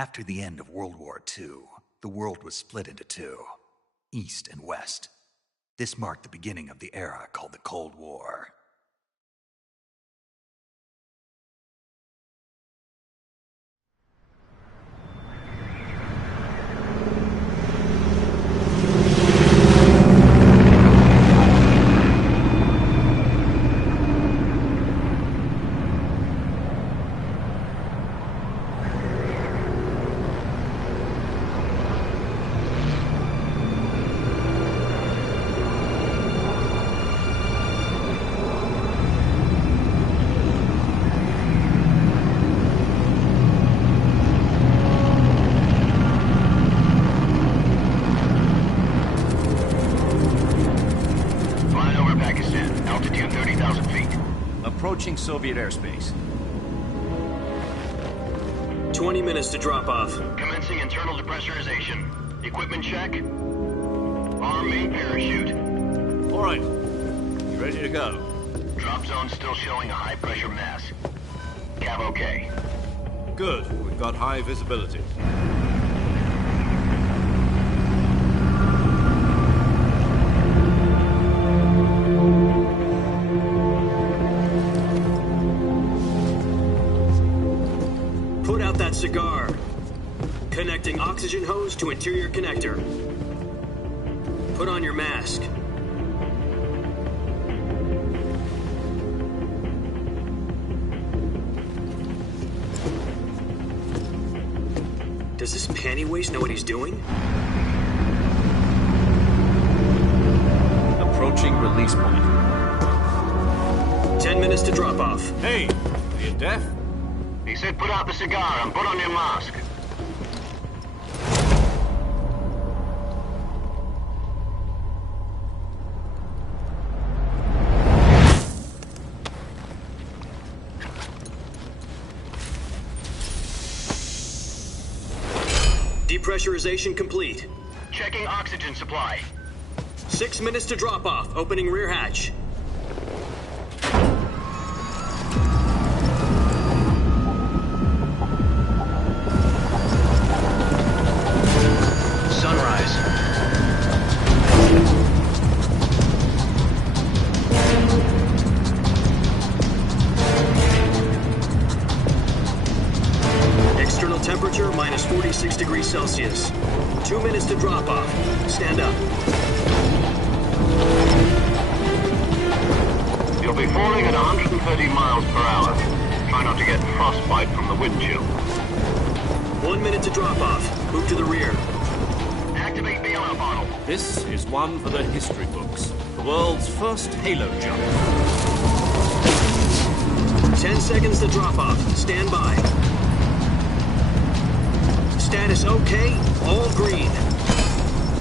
After the end of World War II, the world was split into two, East and West. This marked the beginning of the era called the Cold War. Approaching Soviet airspace. 20 minutes to drop off. Commencing internal depressurization. Equipment check. Arm main parachute. All right. You ready to go? Drop zone still showing a high pressure mass. Cav okay. Good. We've got high visibility. Cigar. Connecting oxygen hose to interior connector. Put on your mask. Does this panty waste know what he's doing? Approaching release point. 10 minutes to drop off. Hey, are you deaf? He said put out the cigar and put on your mask. Depressurization complete. Checking oxygen supply. 6 minutes to drop off. Opening rear hatch. Temperature minus 46 degrees Celsius. 2 minutes to drop off. Stand up. You'll be falling at 130 miles per hour. Try not to get frostbite from the wind chill. 1 minute to drop off. Move to the rear. Activate bailout bottle. This is one for the history books. The world's first halo jump. 10 seconds to drop off. Stand by. Status okay, all green.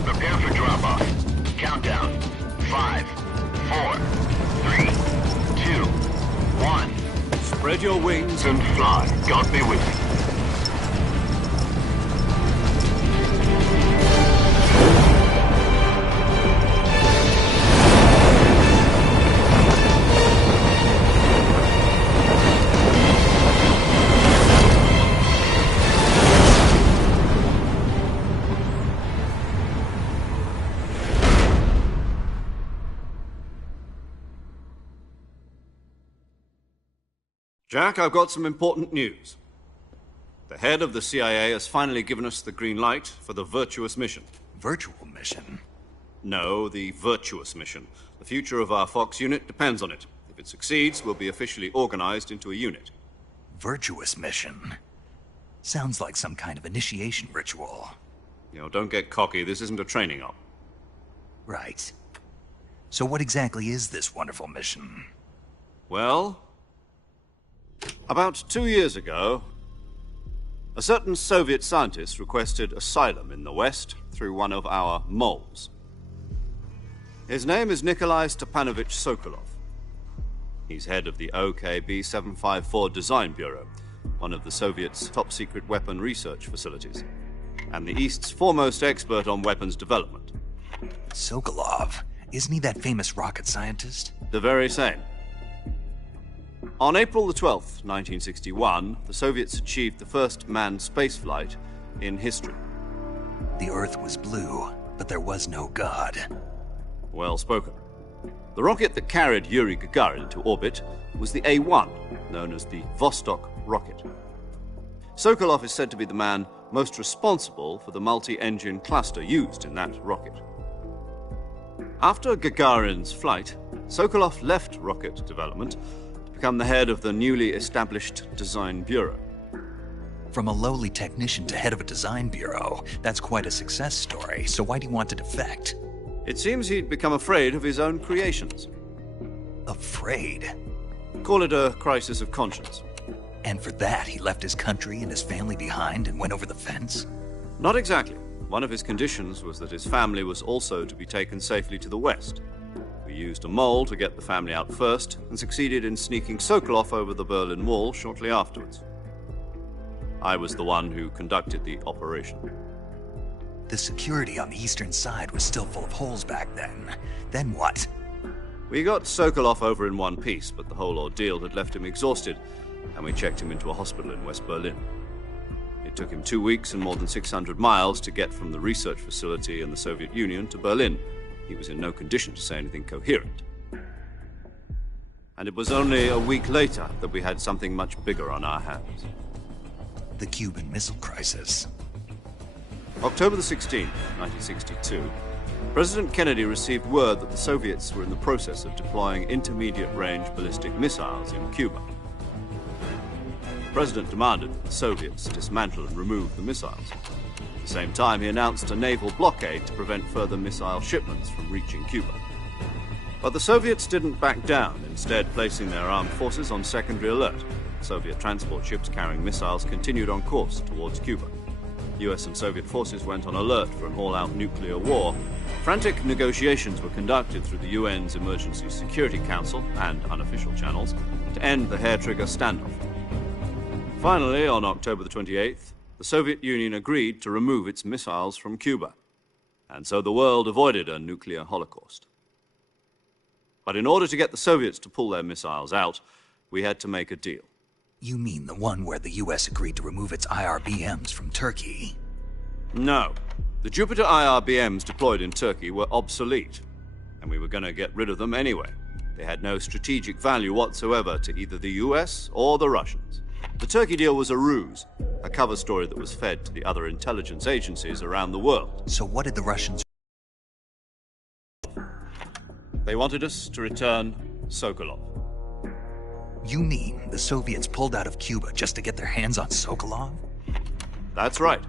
Prepare for drop-off. Countdown. 5, 4, 3, 2, 1. Spread your wings And fly. God be with you. Jack, I've got some important news. The head of the CIA has finally given us the green light for the Virtuous mission. Virtual mission? No, the Virtuous mission. The future of our Fox unit depends on it. If it succeeds, we'll be officially organized into a unit. Virtuous mission? Sounds like some kind of initiation ritual. You know, don't get cocky. This isn't a training op. Right. So what exactly is this wonderful mission? Well, about 2 years ago, a certain Soviet scientist requested asylum in the West through one of our moles. His name is Nikolai Stepanovich Sokolov. He's head of the OKB-754 Design Bureau, one of the Soviets' top-secret weapon research facilities, and the East's foremost expert on weapons development. Sokolov? Isn't he that famous rocket scientist? The very same. On April the 12th, 1961, the Soviets achieved the first manned spaceflight in history. The Earth was blue, but there was no God. Well spoken. The rocket that carried Yuri Gagarin to orbit was the A-1, known as the Vostok rocket. Sokolov is said to be the man most responsible for the multi-engine cluster used in that rocket. After Gagarin's flight, Sokolov left rocket development to become the head of the newly established Design Bureau. From a lowly technician to head of a design bureau, that's quite a success story, so why do you want to defect? It seems he'd become afraid of his own creations. Afraid? Call it a crisis of conscience. And for that, he left his country and his family behind and went over the fence? Not exactly. One of his conditions was that his family was also to be taken safely to the west. We used a mole to get the family out first and succeeded in sneaking Sokolov over the Berlin Wall shortly afterwards. I was the one who conducted the operation. The security on the eastern side was still full of holes back then. Then what? We got Sokolov over in one piece, but the whole ordeal had left him exhausted, and we checked him into a hospital in West Berlin. It took him 2 weeks and more than 600 miles to get from the research facility in the Soviet Union to Berlin. He was in no condition to say anything coherent. And it was only a week later that we had something much bigger on our hands. The Cuban Missile Crisis. October the 16th, 1962, President Kennedy received word that the Soviets were in the process of deploying intermediate-range ballistic missiles in Cuba. The President demanded that the Soviets dismantle and remove the missiles. At the same time, he announced a naval blockade to prevent further missile shipments from reaching Cuba. But the Soviets didn't back down, instead placing their armed forces on secondary alert. Soviet transport ships carrying missiles continued on course towards Cuba. US and Soviet forces went on alert for an all-out nuclear war. Frantic negotiations were conducted through the UN's Emergency Security Council and unofficial channels to end the hair-trigger standoff. Finally, on October the 28th, the Soviet Union agreed to remove its missiles from Cuba, and so the world avoided a nuclear holocaust. But in order to get the Soviets to pull their missiles out, we had to make a deal. You mean the one where the US agreed to remove its IRBMs from Turkey? No. The Jupiter IRBMs deployed in Turkey were obsolete, and we were going to get rid of them anyway. They had no strategic value whatsoever to either the US or the Russians. The Turkey deal was a ruse, a cover story that was fed to the other intelligence agencies around the world. So what did the Russians... They wanted us to return Sokolov. You mean the Soviets pulled out of Cuba just to get their hands on Sokolov? That's right.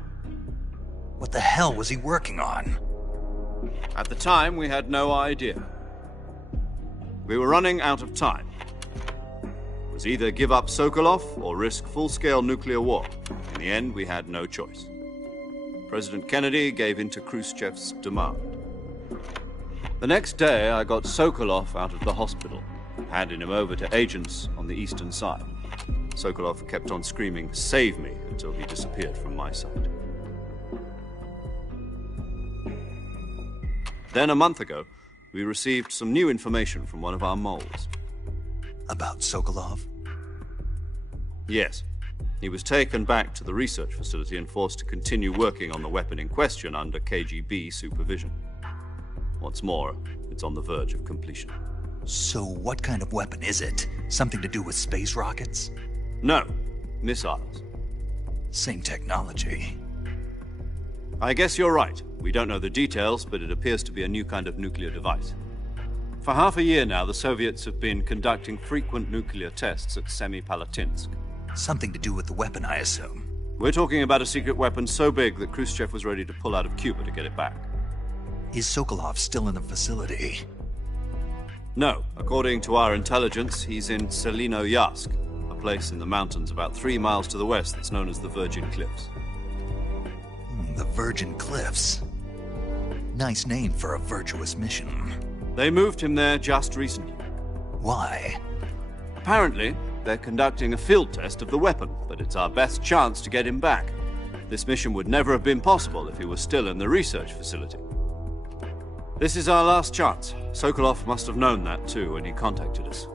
What the hell was he working on? At the time, we had no idea. We were running out of time. It was either give up Sokolov or risk full-scale nuclear war. In the end, we had no choice. President Kennedy gave in to Khrushchev's demand. The next day, I got Sokolov out of the hospital, handing him over to agents on the eastern side. Sokolov kept on screaming, "Save me," until he disappeared from my sight. Then, a month ago, we received some new information from one of our moles. About Sokolov? Yes. He was taken back to the research facility and forced to continue working on the weapon in question under KGB supervision. What's more, it's on the verge of completion. So what kind of weapon is it? Something to do with space rockets? No, missiles. Same technology. I guess you're right. We don't know the details, but it appears to be a new kind of nuclear device. For half a year now, the Soviets have been conducting frequent nuclear tests at Semipalatinsk. Something to do with the weapon, I assume. We're talking about a secret weapon so big that Khrushchev was ready to pull out of Cuba to get it back. Is Sokolov still in the facility? No. According to our intelligence, he's in Selinoyarsk, a place in the mountains about 3 miles to the west that's known as the Virgin Cliffs. The Virgin Cliffs. Nice name for a virtuous mission. They moved him there just recently. Why? Apparently, they're conducting a field test of the weapon, but it's our best chance to get him back. This mission would never have been possible if he was still in the research facility. This is our last chance. Sokolov must have known that too when he contacted us.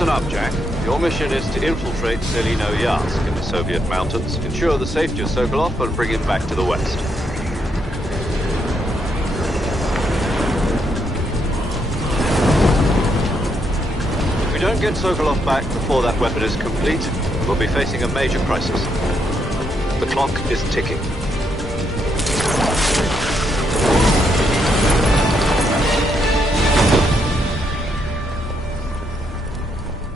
Listen up, Jack. Your mission is to infiltrate Selino Yask in the Soviet mountains, ensure the safety of Sokolov, and bring him back to the West. If we don't get Sokolov back before that weapon is complete, we'll be facing a major crisis. The clock is ticking.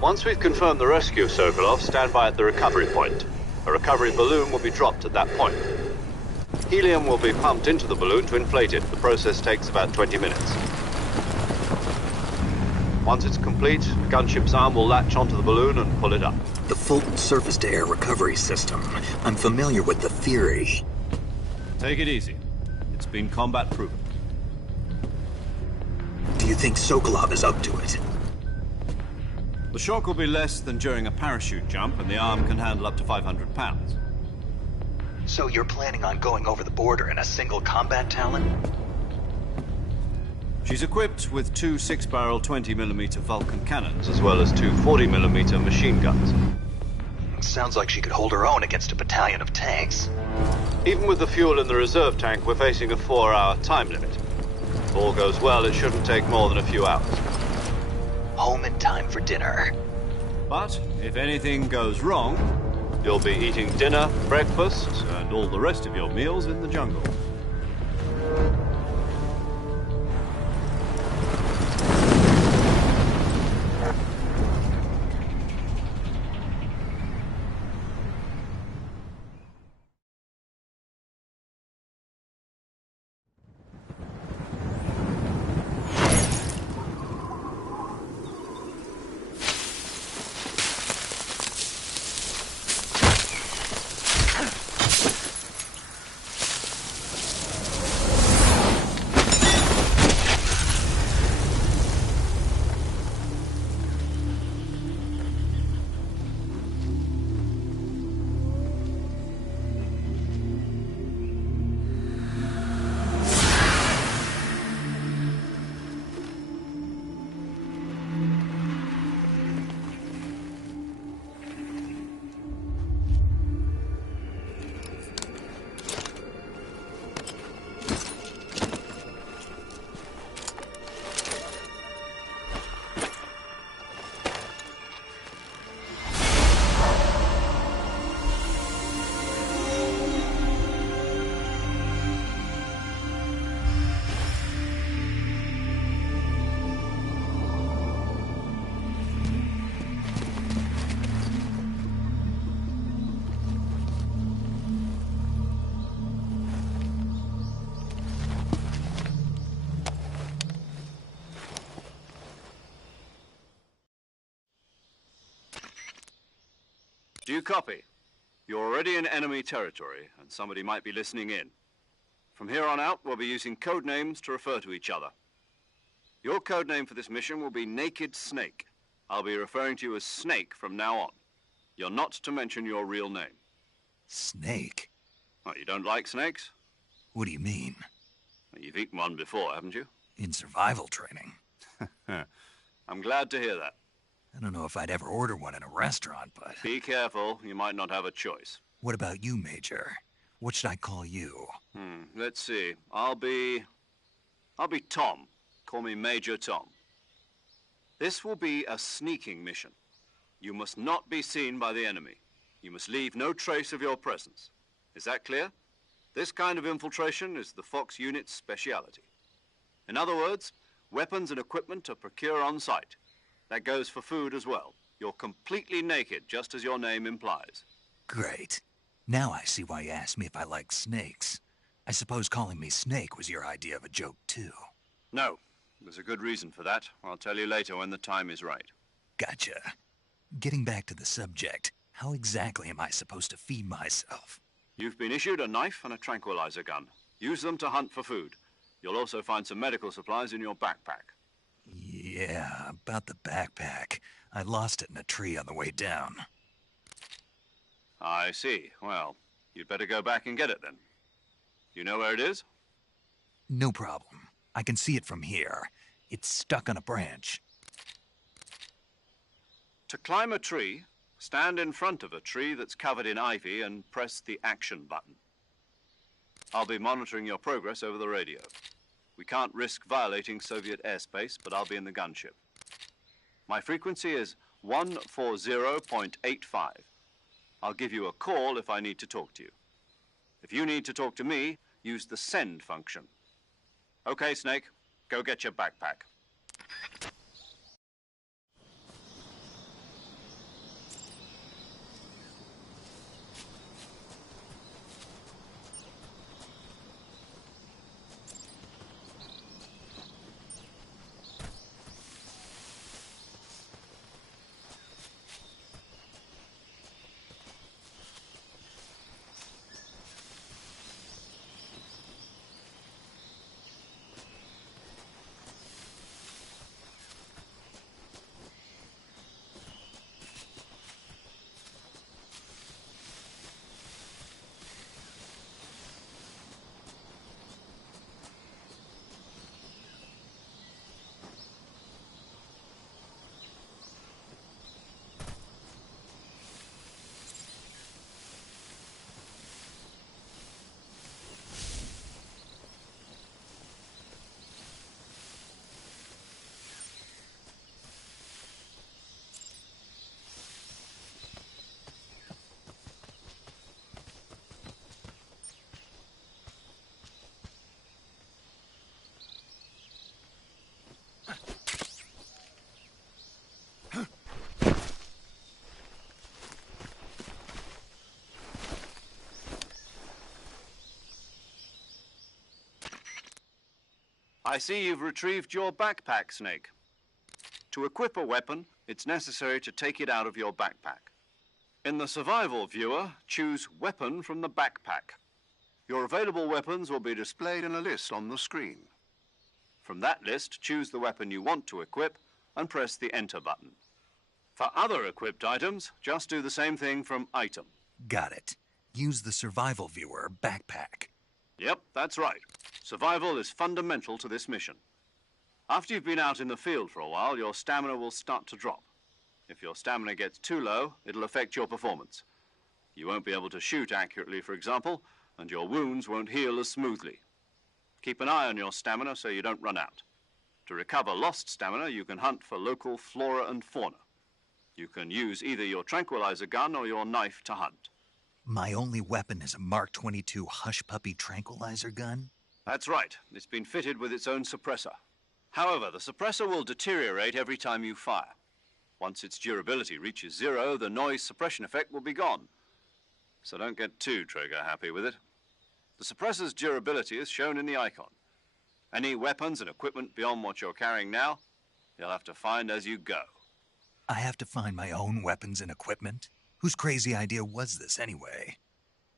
Once we've confirmed the rescue of Sokolov, stand by at the recovery point. A recovery balloon will be dropped at that point. Helium will be pumped into the balloon to inflate it. The process takes about 20 minutes. Once it's complete, the gunship's arm will latch onto the balloon and pull it up. The Fulton surface-to-air recovery system. I'm familiar with the theory. Take it easy. It's been combat-proven. Do you think Sokolov is up to it? The shock will be less than during a parachute jump, and the arm can handle up to 500 pounds. So you're planning on going over the border in a single combat Talon? She's equipped with two 6-barrel 20mm Vulcan cannons, as well as two 40mm machine guns. Sounds like she could hold her own against a battalion of tanks. Even with the fuel in the reserve tank, we're facing a 4-hour time limit. If all goes well, it shouldn't take more than a few hours. Home in time for dinner. But if anything goes wrong, you'll be eating dinner, breakfast, and all the rest of your meals in the jungle. Do you copy? You're already in enemy territory, and somebody might be listening in. From here on out, we'll be using code names to refer to each other. Your code name for this mission will be Naked Snake. I'll be referring to you as Snake from now on. You're not to mention your real name. Snake? Well, you don't like snakes? What do you mean? Well, you've eaten one before, haven't you? In survival training. I'm glad to hear that. I don't know if I'd ever order one in a restaurant, but... Be careful, you might not have a choice. What about you, Major? What should I call you? Let's see. I'll be Tom. Call me Major Tom. This will be a sneaking mission. You must not be seen by the enemy. You must leave no trace of your presence. Is that clear? This kind of infiltration is the Fox unit's speciality. In other words, weapons and equipment are procured on site. That goes for food as well. You're completely naked, just as your name implies. Great. Now I see why you asked me if I like snakes. I suppose calling me Snake was your idea of a joke, too. No. There's a good reason for that. I'll tell you later when the time is right. Gotcha. Getting back to the subject, how exactly am I supposed to feed myself? You've been issued a knife and a tranquilizer gun. Use them to hunt for food. You'll also find some medical supplies in your backpack. Yeah, about the backpack. I lost it in a tree on the way down. I see. Well, you'd better go back and get it then. You know where it is? No problem. I can see it from here. It's stuck on a branch. To climb a tree, stand in front of a tree that's covered in ivy and press the action button. I'll be monitoring your progress over the radio. We can't risk violating Soviet airspace, but I'll be in the gunship. My frequency is 140.85. I'll give you a call if I need to talk to you. If you need to talk to me, use the send function. Okay, Snake, go get your backpack. I see you've retrieved your backpack, Snake. To equip a weapon, it's necessary to take it out of your backpack. In the survival viewer, choose Weapon from the backpack. Your available weapons will be displayed in a list on the screen. From that list, choose the weapon you want to equip and press the Enter button. For other equipped items, just do the same thing from Item. Got it. Use the survival viewer backpack. Yep, that's right. Survival is fundamental to this mission. After you've been out in the field for a while, your stamina will start to drop. If your stamina gets too low, it'll affect your performance. You won't be able to shoot accurately, for example, and your wounds won't heal as smoothly. Keep an eye on your stamina so you don't run out. To recover lost stamina, you can hunt for local flora and fauna. You can use either your tranquilizer gun or your knife to hunt. My only weapon is a Mark 22 Hush Puppy tranquilizer gun? That's right. It's been fitted with its own suppressor. However, the suppressor will deteriorate every time you fire. Once its durability reaches 0, the noise suppression effect will be gone. So don't get too trigger happy with it. The suppressor's durability is shown in the icon. Any weapons and equipment beyond what you're carrying now, you'll have to find as you go. I have to find my own weapons and equipment? Whose crazy idea was this, anyway?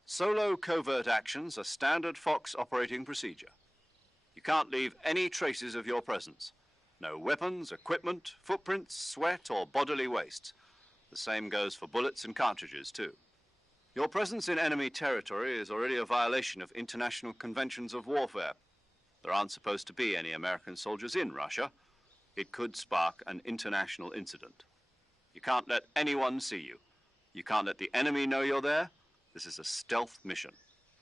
Solo covert actions are standard Fox operating procedure. You can't leave any traces of your presence. No weapons, equipment, footprints, sweat, or bodily waste. The same goes for bullets and cartridges, too. Your presence in enemy territory is already a violation of international conventions of warfare. There aren't supposed to be any American soldiers in Russia. It could spark an international incident. You can't let anyone see you. You can't let the enemy know you're there. This is a stealth mission.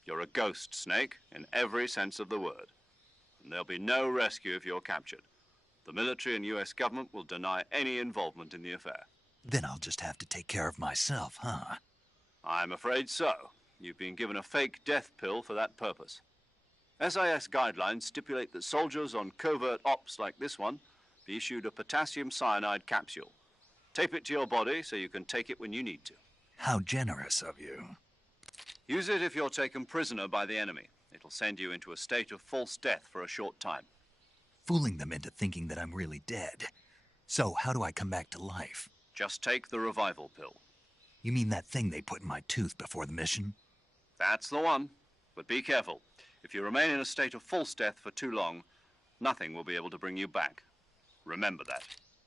You're a ghost, Snake, in every sense of the word. And there'll be no rescue if you're captured. The military and U.S. government will deny any involvement in the affair. Then I'll just have to take care of myself, huh? I'm afraid so. You've been given a fake death pill for that purpose. SIS guidelines stipulate that soldiers on covert ops like this one be issued a potassium cyanide capsule. Tape it to your body so you can take it when you need to. How generous of you. Use it if you're taken prisoner by the enemy. It'll send you into a state of false death for a short time. Fooling them into thinking that I'm really dead. So how do I come back to life? Just take the revival pill. You mean that thing they put in my tooth before the mission? That's the one. But be careful. If you remain in a state of false death for too long, nothing will be able to bring you back. Remember that.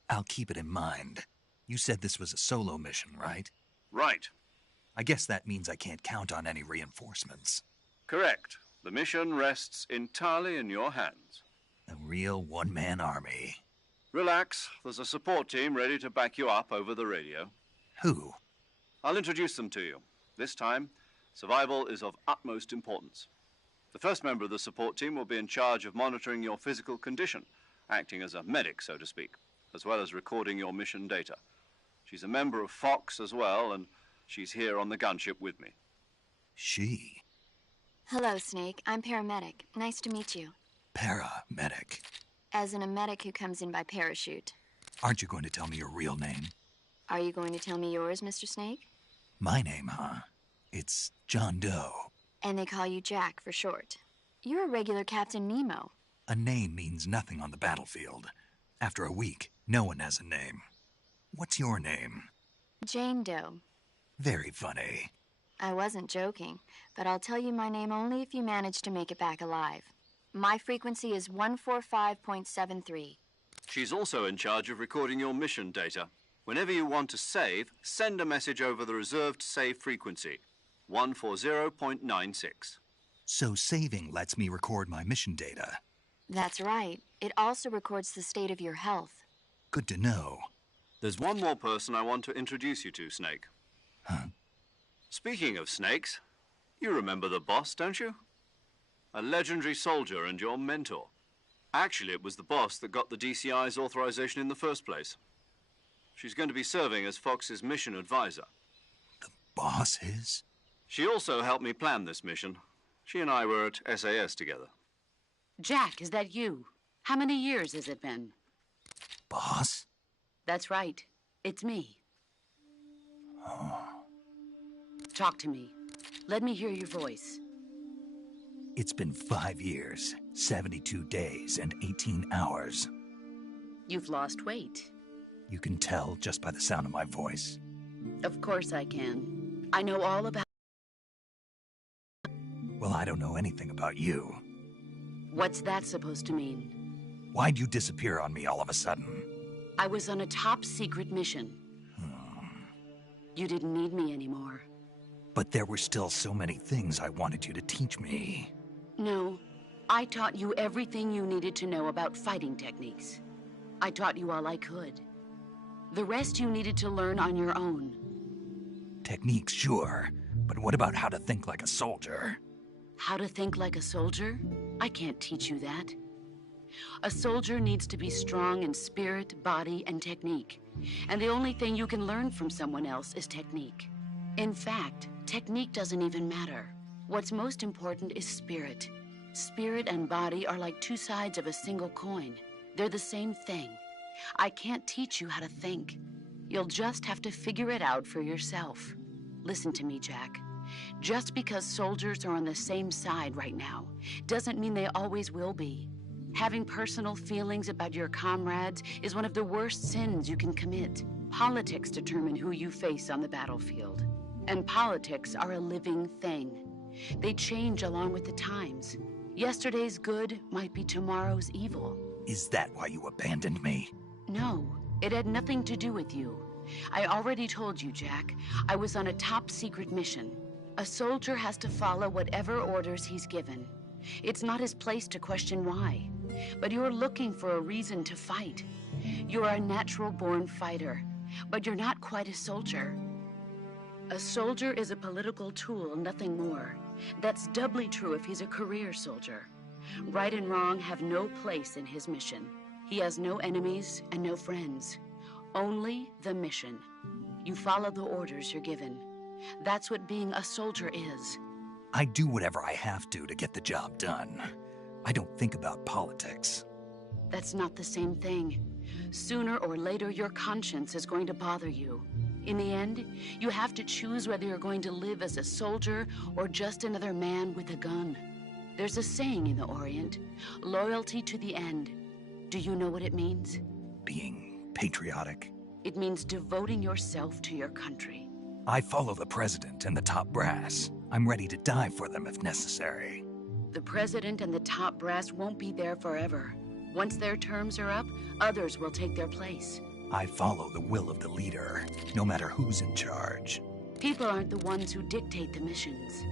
I'll keep it in mind. You said this was a solo mission, right? Right. I guess that means I can't count on any reinforcements. Correct. The mission rests entirely in your hands. A real one-man army. Relax. There's a support team ready to back you up over the radio. Who? I'll introduce them to you. This time, survival is of utmost importance. The first member of the support team will be in charge of monitoring your physical condition, acting as a medic, so to speak, as well as recording your mission data. She's a member of Fox as well, and she's here on the gunship with me. She? Hello, Snake. I'm paramedic. Nice to meet you. Paramedic. As in a medic who comes in by parachute. Aren't you going to tell me your real name? Are you going to tell me yours, Mr. Snake? My name, huh? It's John Doe. And they call you Jack for short. You're a regular Captain Nemo. A name means nothing on the battlefield. After a week, no one has a name. What's your name? Jane Doe. Very funny. I wasn't joking, but I'll tell you my name only if you manage to make it back alive. My frequency is 145.73. She's also in charge of recording your mission data. Whenever you want to save, send a message over the reserved save frequency, 140.96. So saving lets me record my mission data. That's right. It also records the state of your health. Good to know. There's one more person I want to introduce you to, Snake. Huh? Speaking of snakes, you remember the boss, don't you? A legendary soldier and your mentor. Actually, it was the boss that got the DCI's authorization in the first place. She's going to be serving as Fox's mission advisor. The boss is? She also helped me plan this mission. She and I were at SAS together. Jack, is that you? How many years has it been? Boss? That's right. It's me. Oh. Talk to me. Let me hear your voice. It's been 5 years, 72 days, and 18 hours. You've lost weight. You can tell just by the sound of my voice. Of course I can. I know all about... Well, I don't know anything about you. What's that supposed to mean? Why'd you disappear on me all of a sudden? I was on a top-secret mission. You didn't need me anymore. But there were still so many things I wanted you to teach me. No, I taught you everything you needed to know about fighting techniques. I taught you all I could. The rest you needed to learn on your own. Techniques, sure. But what about how to think like a soldier? How to think like a soldier? I can't teach you that. A soldier needs to be strong in spirit, body, and technique. And the only thing you can learn from someone else is technique. In fact, technique doesn't even matter. What's most important is spirit. Spirit and body are like two sides of a single coin. They're the same thing. I can't teach you how to think. You'll just have to figure it out for yourself. Listen to me, Jack. Just because soldiers are on the same side right now doesn't mean they always will be. Having personal feelings about your comrades is one of the worst sins you can commit. Politics determine who you face on the battlefield. And politics are a living thing. They change along with the times. Yesterday's good might be tomorrow's evil. Is that why you abandoned me? No, it had nothing to do with you. I already told you, Jack. I was on a top-secret mission. A soldier has to follow whatever orders he's given. It's not his place to question why. But you're looking for a reason to fight. You're a natural-born fighter, but you're not quite a soldier. A soldier is a political tool, nothing more. That's doubly true if he's a career soldier. Right and wrong have no place in his mission. He has no enemies and no friends. Only the mission. You follow the orders you're given. That's what being a soldier is. I do whatever I have to get the job done. I don't think about politics. That's not the same thing. Sooner or later, your conscience is going to bother you. In the end, you have to choose whether you're going to live as a soldier or just another man with a gun. There's a saying in the Orient, loyalty to the end. Do you know what it means? Being patriotic. It means devoting yourself to your country. I follow the president and the top brass. I'm ready to die for them if necessary. The president and the top brass won't be there forever. Once their terms are up, others will take their place. I follow the will of the leader, no matter who's in charge. People aren't the ones who dictate the missions.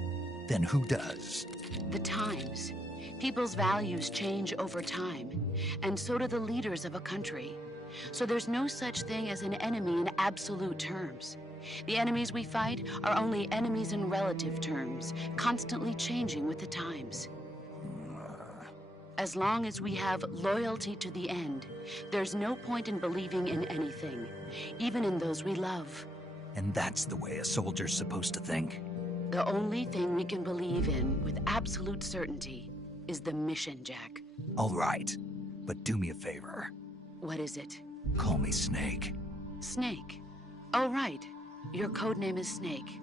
Then who does? The times. People's values change over time, and so do the leaders of a country. So there's no such thing as an enemy in absolute terms. The enemies we fight are only enemies in relative terms, constantly changing with the times. As long as we have loyalty to the end, there's no point in believing in anything, even in those we love. And that's the way a soldier's supposed to think? The only thing we can believe in with absolute certainty is the mission, Jack. All right, but do me a favor. What is it? Call me Snake. Snake. Oh, right. Your codename is Snake.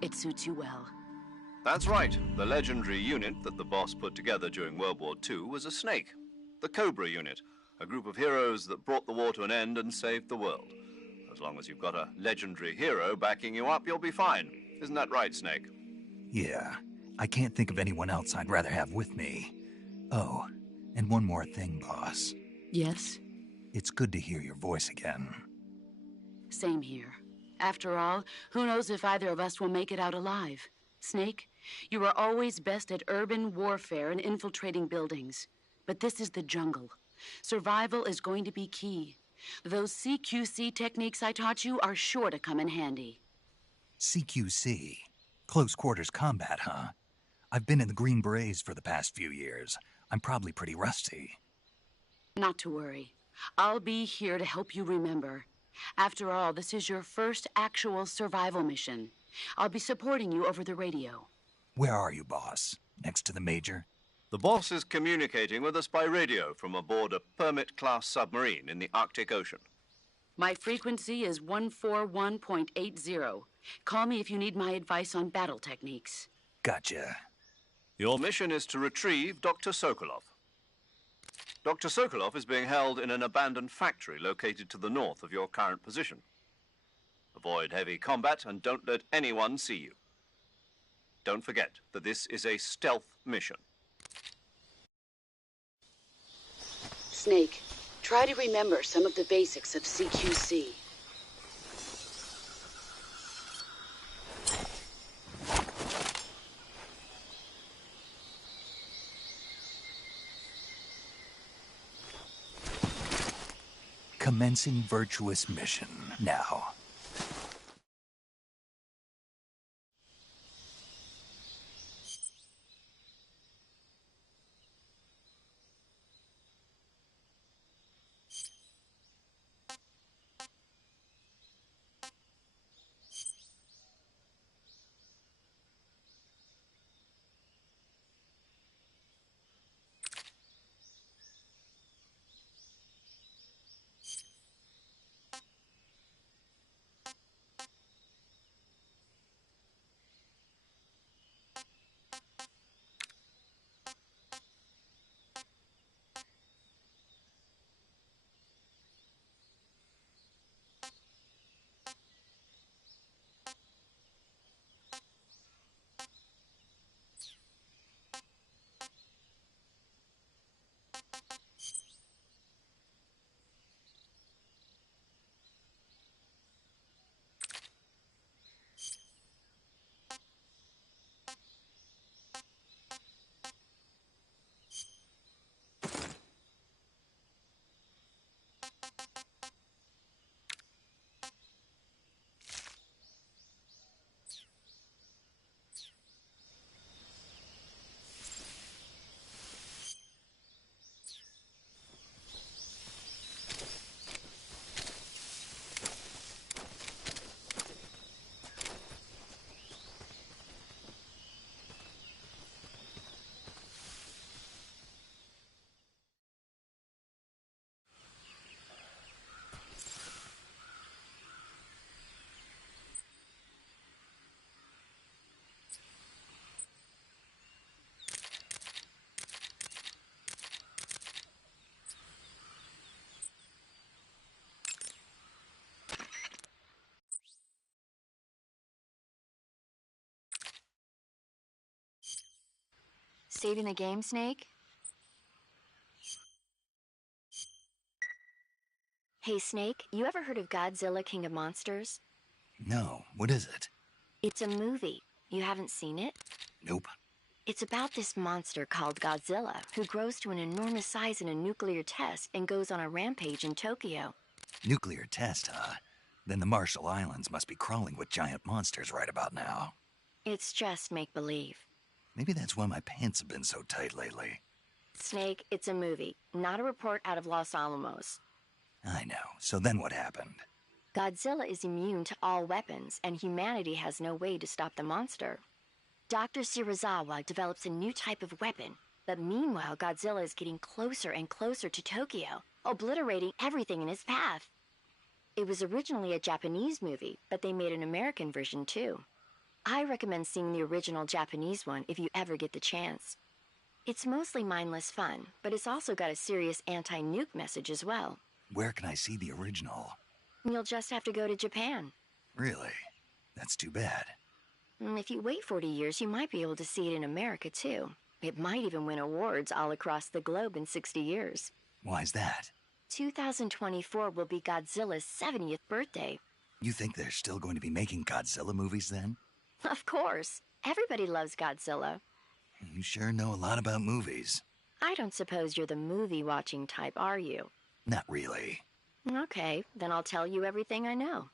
It suits you well. That's right. The legendary unit that the boss put together during World War II was a snake. The Cobra unit, a group of heroes that brought the war to an end and saved the world. As long as you've got a legendary hero backing you up, you'll be fine. Isn't that right, Snake? Yeah, I can't think of anyone else I'd rather have with me. Oh, and one more thing, boss. Yes? It's good to hear your voice again. Same here. After all, who knows if either of us will make it out alive? Snake, you are always best at urban warfare and infiltrating buildings. But this is the jungle. Survival is going to be key. Those CQC techniques I taught you are sure to come in handy. CQC? Close quarters combat, huh? I've been in the Green Berets for the past few years. I'm probably pretty rusty. Not to worry. I'll be here to help you remember. After all, this is your first actual survival mission. I'll be supporting you over the radio. Where are you, boss? Next to the Major? The boss is communicating with us by radio from aboard a Permit-class submarine in the Arctic Ocean. My frequency is 141.80. Call me if you need my advice on battle techniques. Gotcha. Your mission is to retrieve Dr. Sokolov. Dr. Sokolov is being held in an abandoned factory located to the north of your current position. Avoid heavy combat and don't let anyone see you. Don't forget that this is a stealth mission. Snake, try to remember some of the basics of CQC. Commencing virtuous mission now. Saving the game, Snake? Hey, Snake, you ever heard of Godzilla King of Monsters? No, what is it? It's a movie. You haven't seen it? Nope. It's about this monster called Godzilla, who grows to an enormous size in a nuclear test and goes on a rampage in Tokyo. Nuclear test, huh? Then the Marshall Islands must be crawling with giant monsters right about now. It's just make-believe. Maybe that's why my pants have been so tight lately. Snake, it's a movie, not a report out of Los Alamos. I know. So then what happened? Godzilla is immune to all weapons, and humanity has no way to stop the monster. Dr. Shirazawa develops a new type of weapon, but meanwhile Godzilla is getting closer and closer to Tokyo, obliterating everything in his path. It was originally a Japanese movie, but they made an American version too. I recommend seeing the original Japanese one if you ever get the chance. It's mostly mindless fun, but it's also got a serious anti-nuke message as well. Where can I see the original? You'll just have to go to Japan. Really? That's too bad. If you wait 40 years, you might be able to see it in America too. It might even win awards all across the globe in 60 years. Why's that? 2024 will be Godzilla's 70th birthday. You think they're still going to be making Godzilla movies then? Of course. Everybody loves Godzilla. You sure know a lot about movies. I don't suppose you're the movie-watching type, are you? Not really. Okay, then I'll tell you everything I know.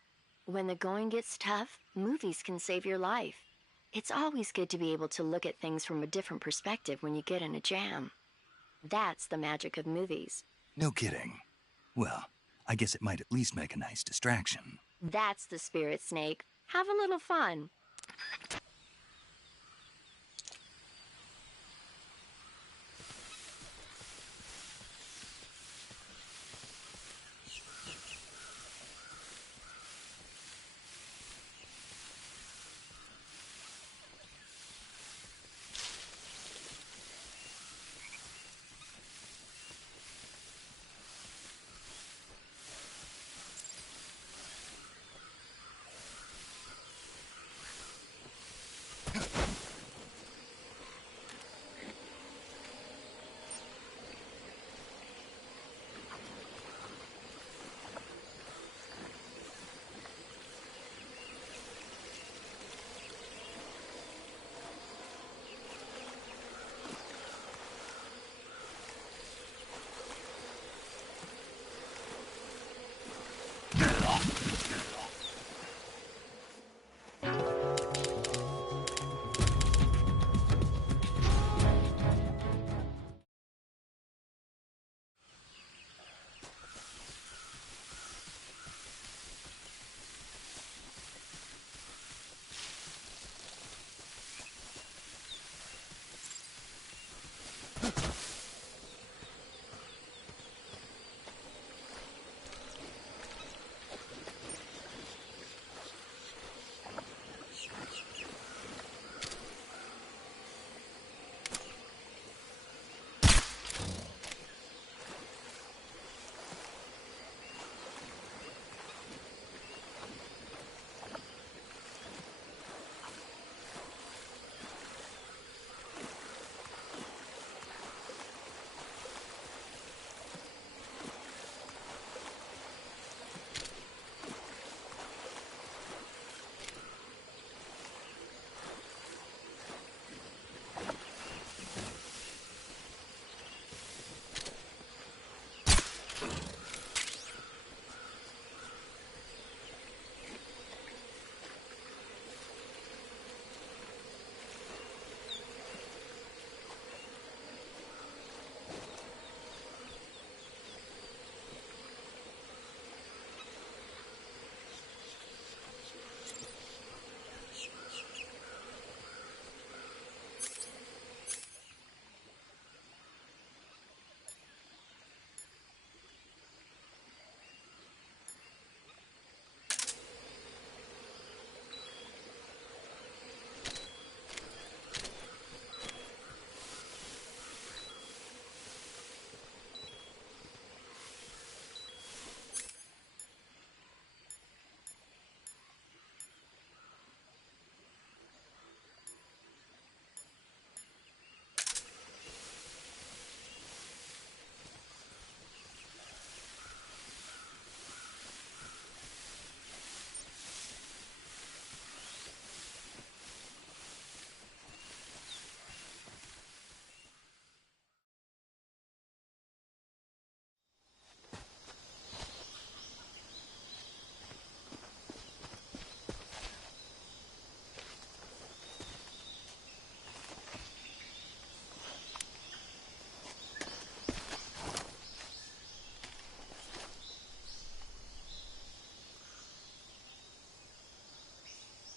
When the going gets tough, movies can save your life. It's always good to be able to look at things from a different perspective when you get in a jam. That's the magic of movies. No kidding. Well, I guess it might at least make a nice distraction. That's the spirit, Snake. Have a little fun.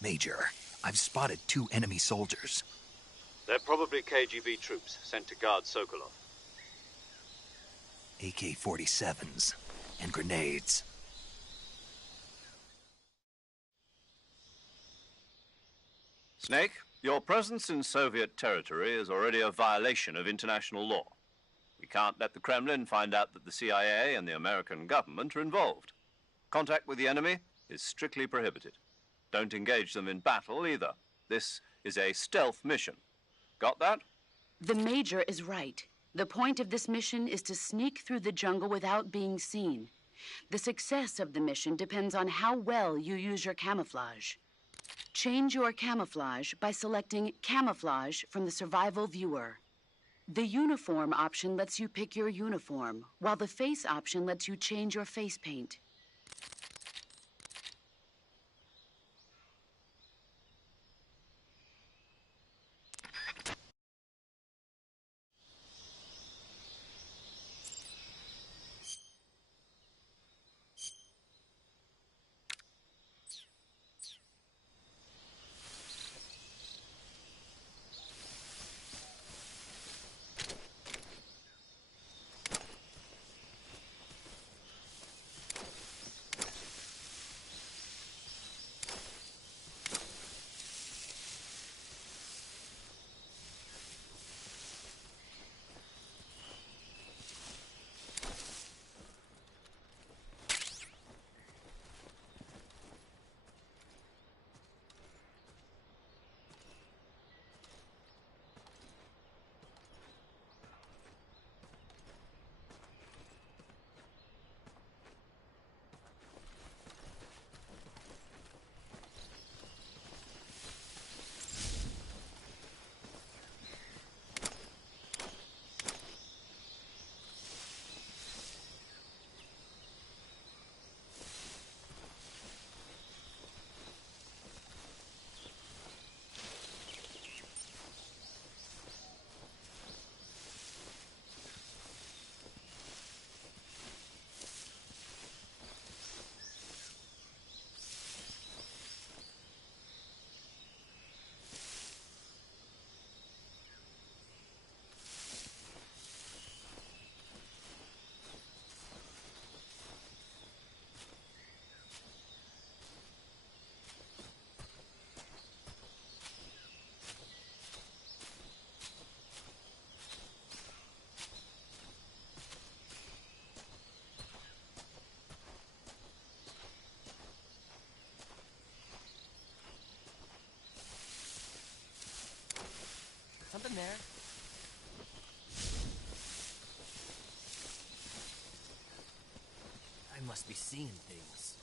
Major, I've spotted 2 enemy soldiers. They're probably KGB troops sent to guard Sokolov. AK-47s and grenades. Snake, your presence in Soviet territory is already a violation of international law. We can't let the Kremlin find out that the CIA and the American government are involved. Contact with the enemy is strictly prohibited. Don't engage them in battle either. This is a stealth mission. Got that? The Major is right. The point of this mission is to sneak through the jungle without being seen. The success of the mission depends on how well you use your camouflage. Change your camouflage by selecting Camouflage from the Survival Viewer. The Uniform option lets you pick your uniform, while the Face option lets you change your face paint. Something there. I must be seeing things.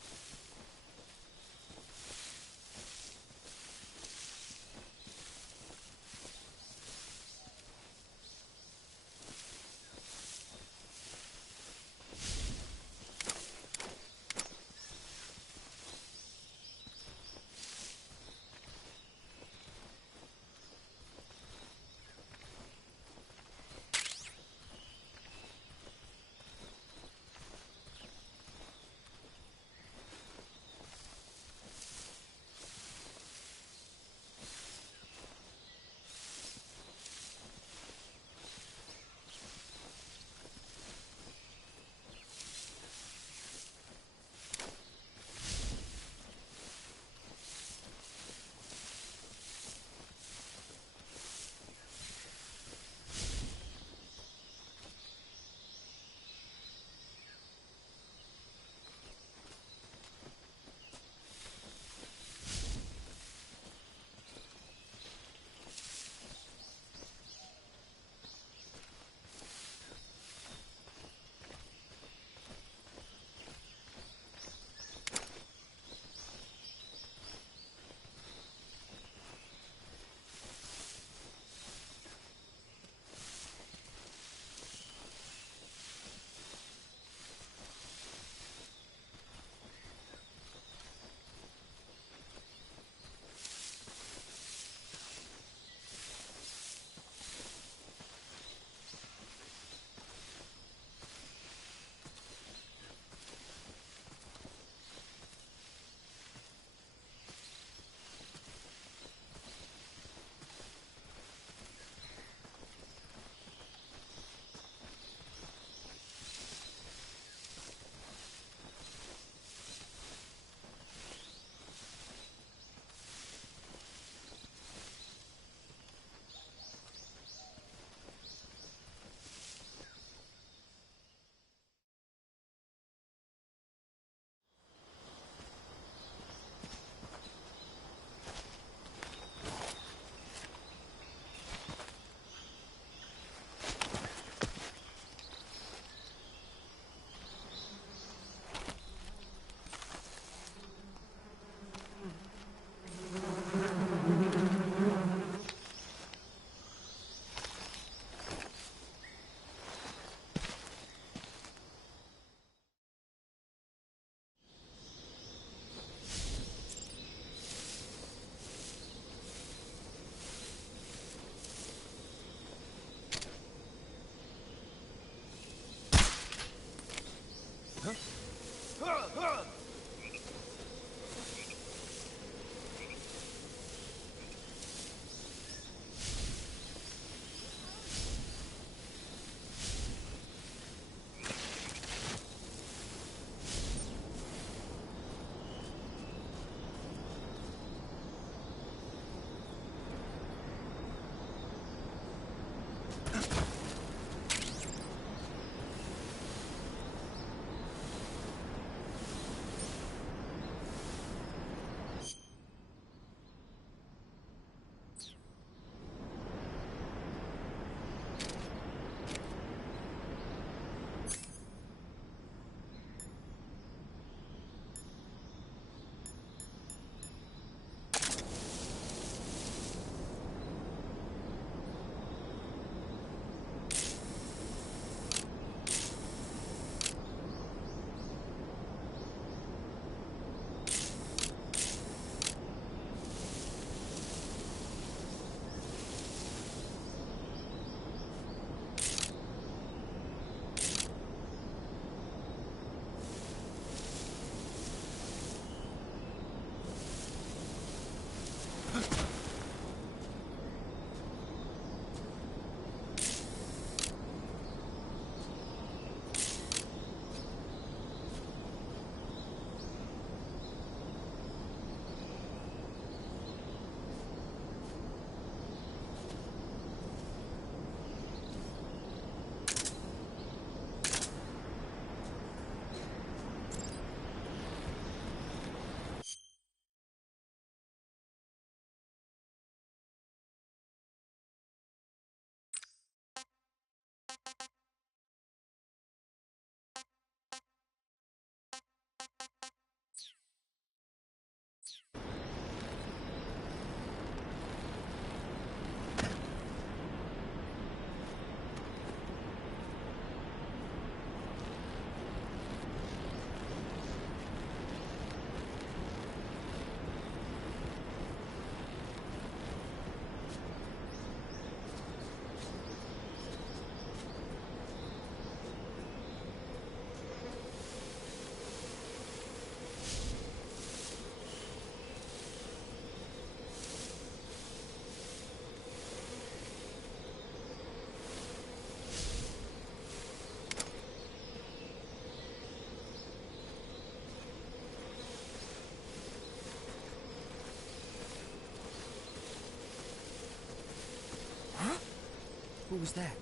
Who was that?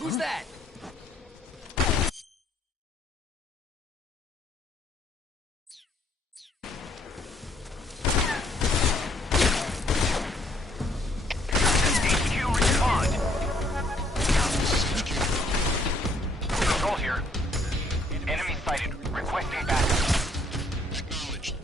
Who's that? HQ, respond. Control here. Enemy sighted. Requesting backup. Acknowledged.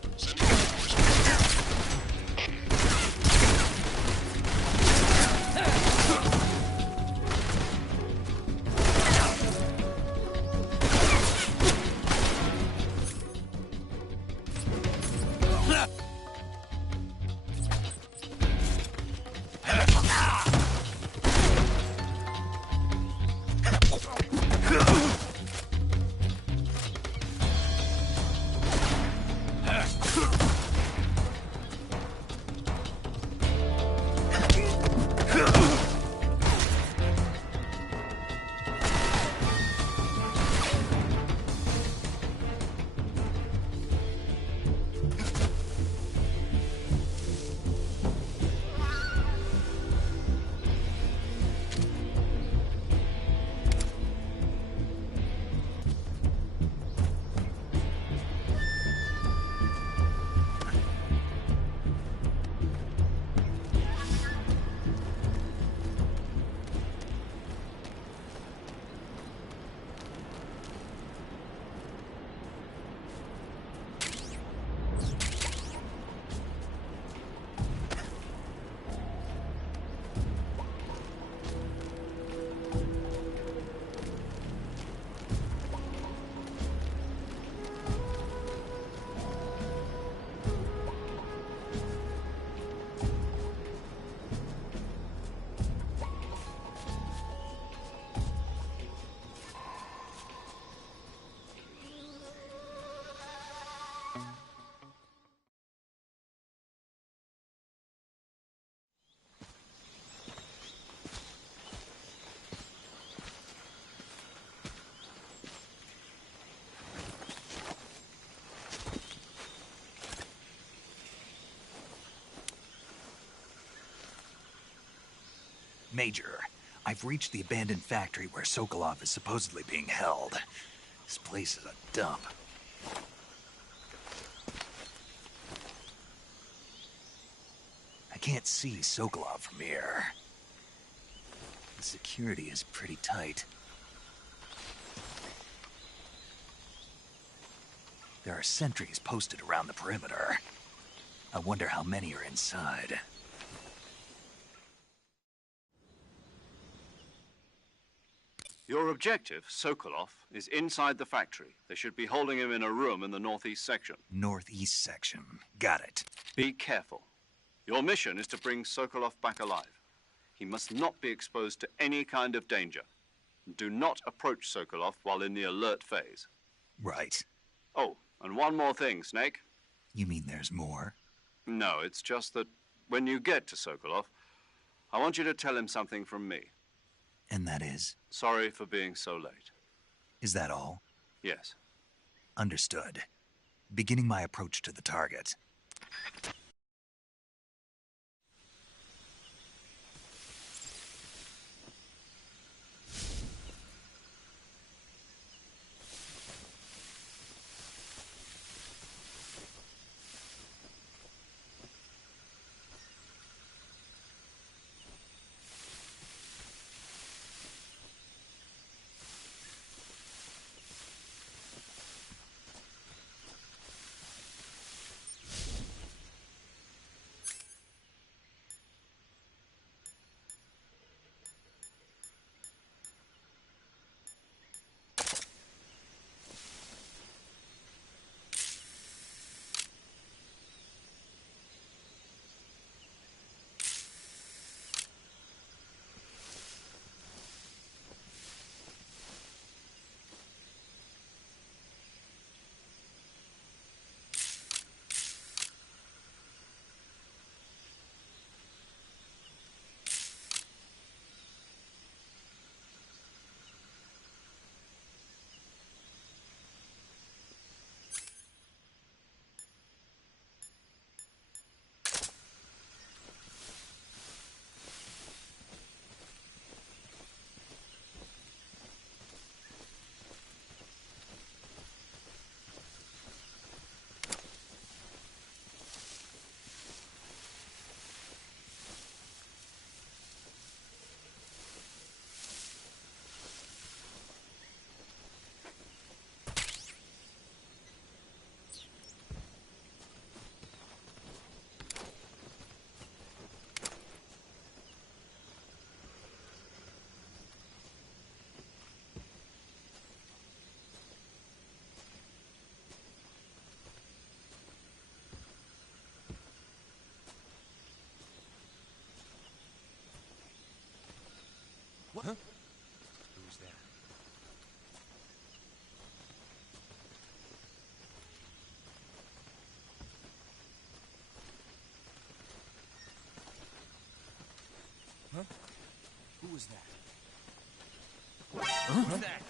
Major, I've reached the abandoned factory where Sokolov is supposedly being held. This place is a dump. I can't see Sokolov from here. The security is pretty tight. There are sentries posted around the perimeter. I wonder how many are inside. Your objective, Sokolov, is inside the factory. They should be holding him in a room in the northeast section. Northeast section. Got it. Be careful. Your mission is to bring Sokolov back alive. He must not be exposed to any kind of danger. Do not approach Sokolov while in the alert phase. Right. Oh, and one more thing, Snake. You mean there's more? No, it's just that when you get to Sokolov, I want you to tell him something from me. And that is? Sorry for being so late. Is that all? Yes. Understood. Beginning my approach to the target. What? Huh? Who's that? Huh? Who was that? Huh? Who's that?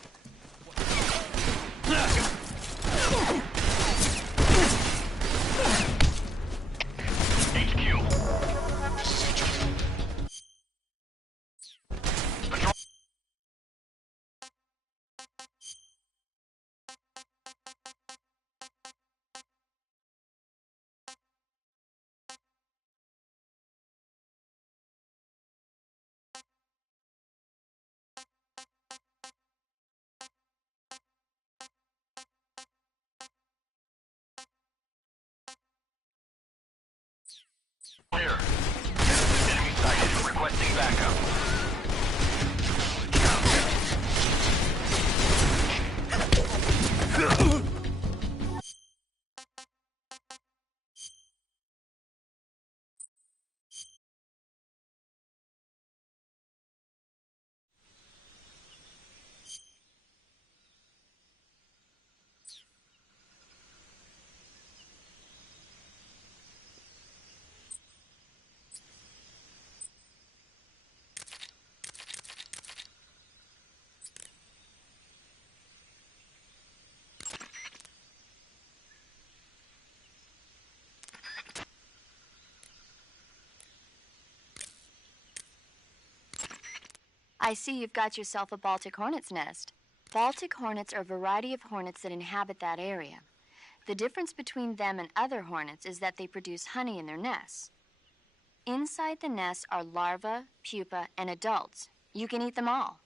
Clear. Enemy sighted. Requesting backup. I see you've got yourself a Baltic hornet's nest. Baltic hornets are a variety of hornets that inhabit that area. The difference between them and other hornets is that they produce honey in their nests. Inside the nests are larvae, pupa, and adults. You can eat them all.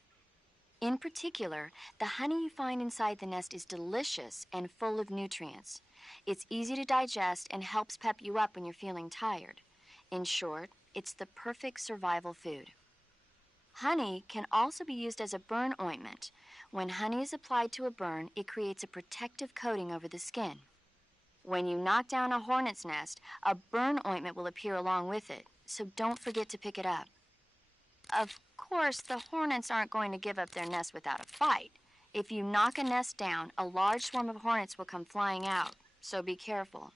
In particular, the honey you find inside the nest is delicious and full of nutrients. It's easy to digest and helps pep you up when you're feeling tired. In short, it's the perfect survival food. Honey can also be used as a burn ointment. When honey is applied to a burn, it creates a protective coating over the skin. When you knock down a hornet's nest, a burn ointment will appear along with it, so don't forget to pick it up. Of course, the hornets aren't going to give up their nest without a fight. If you knock a nest down, a large swarm of hornets will come flying out, so be careful.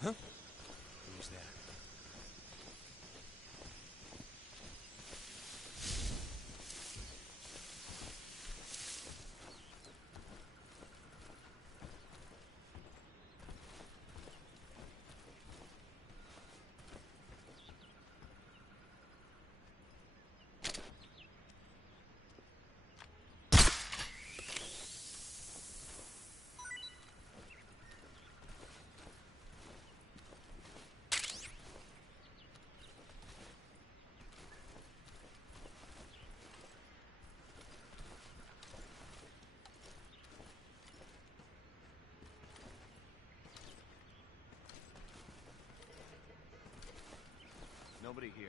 Huh? Who's that? Nobody here.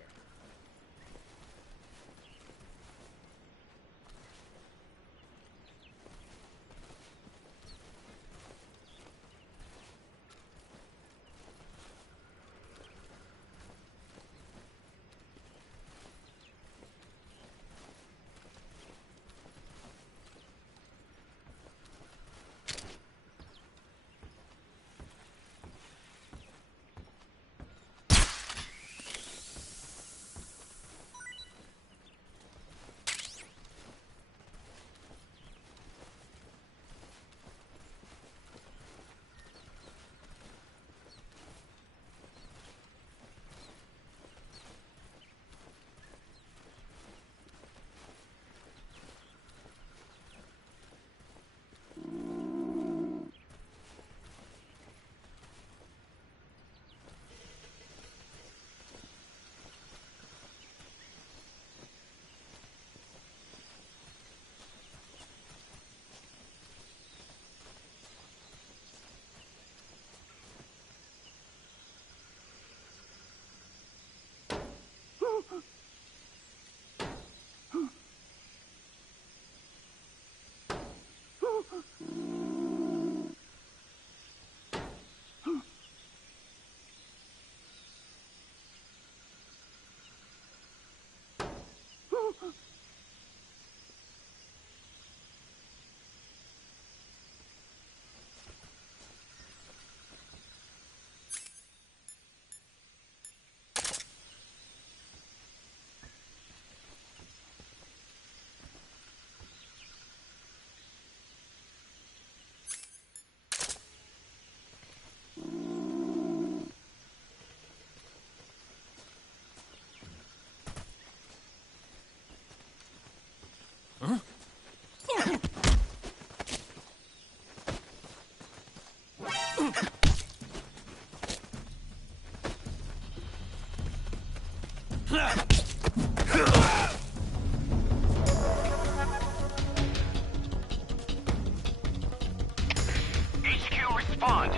HQ, respond.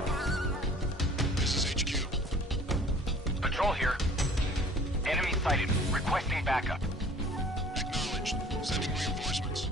This is HQ. Patrol here. Enemy sighted. Requesting backup. Acknowledged. Sending reinforcements.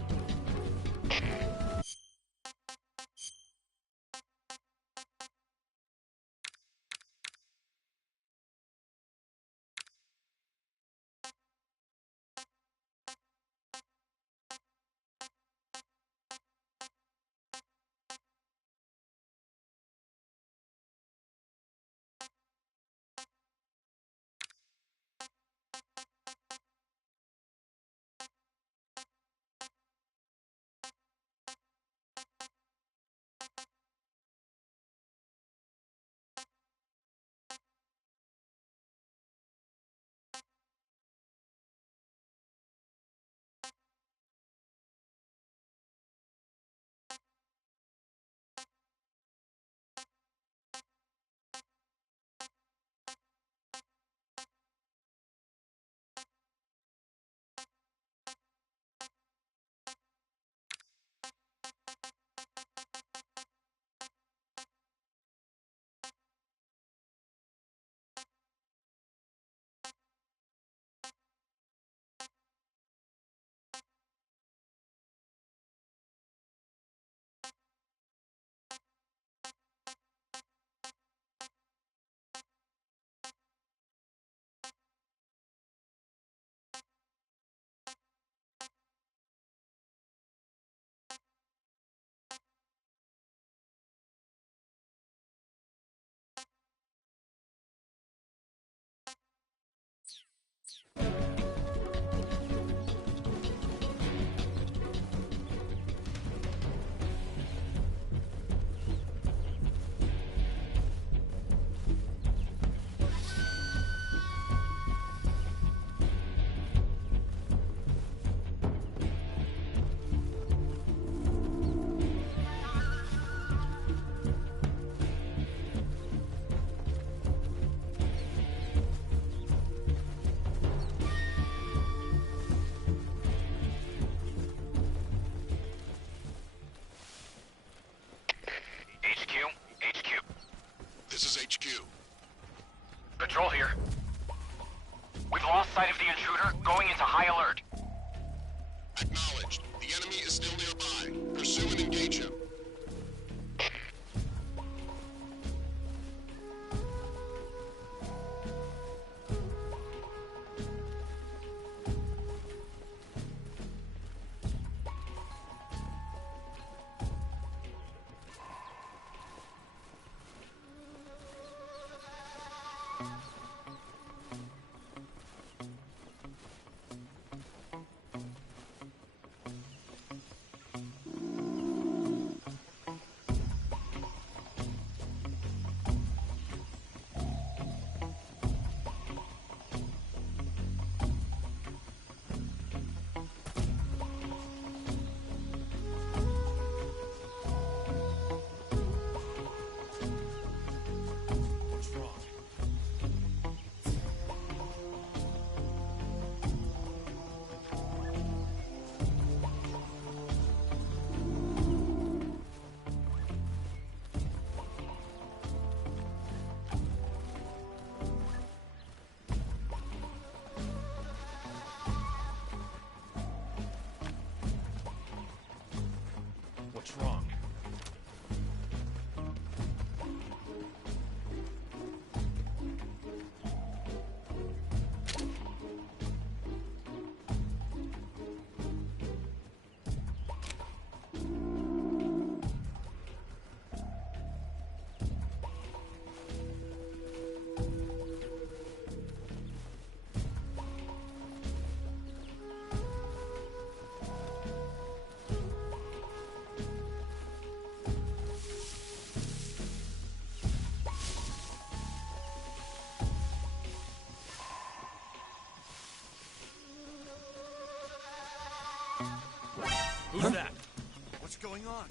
going on?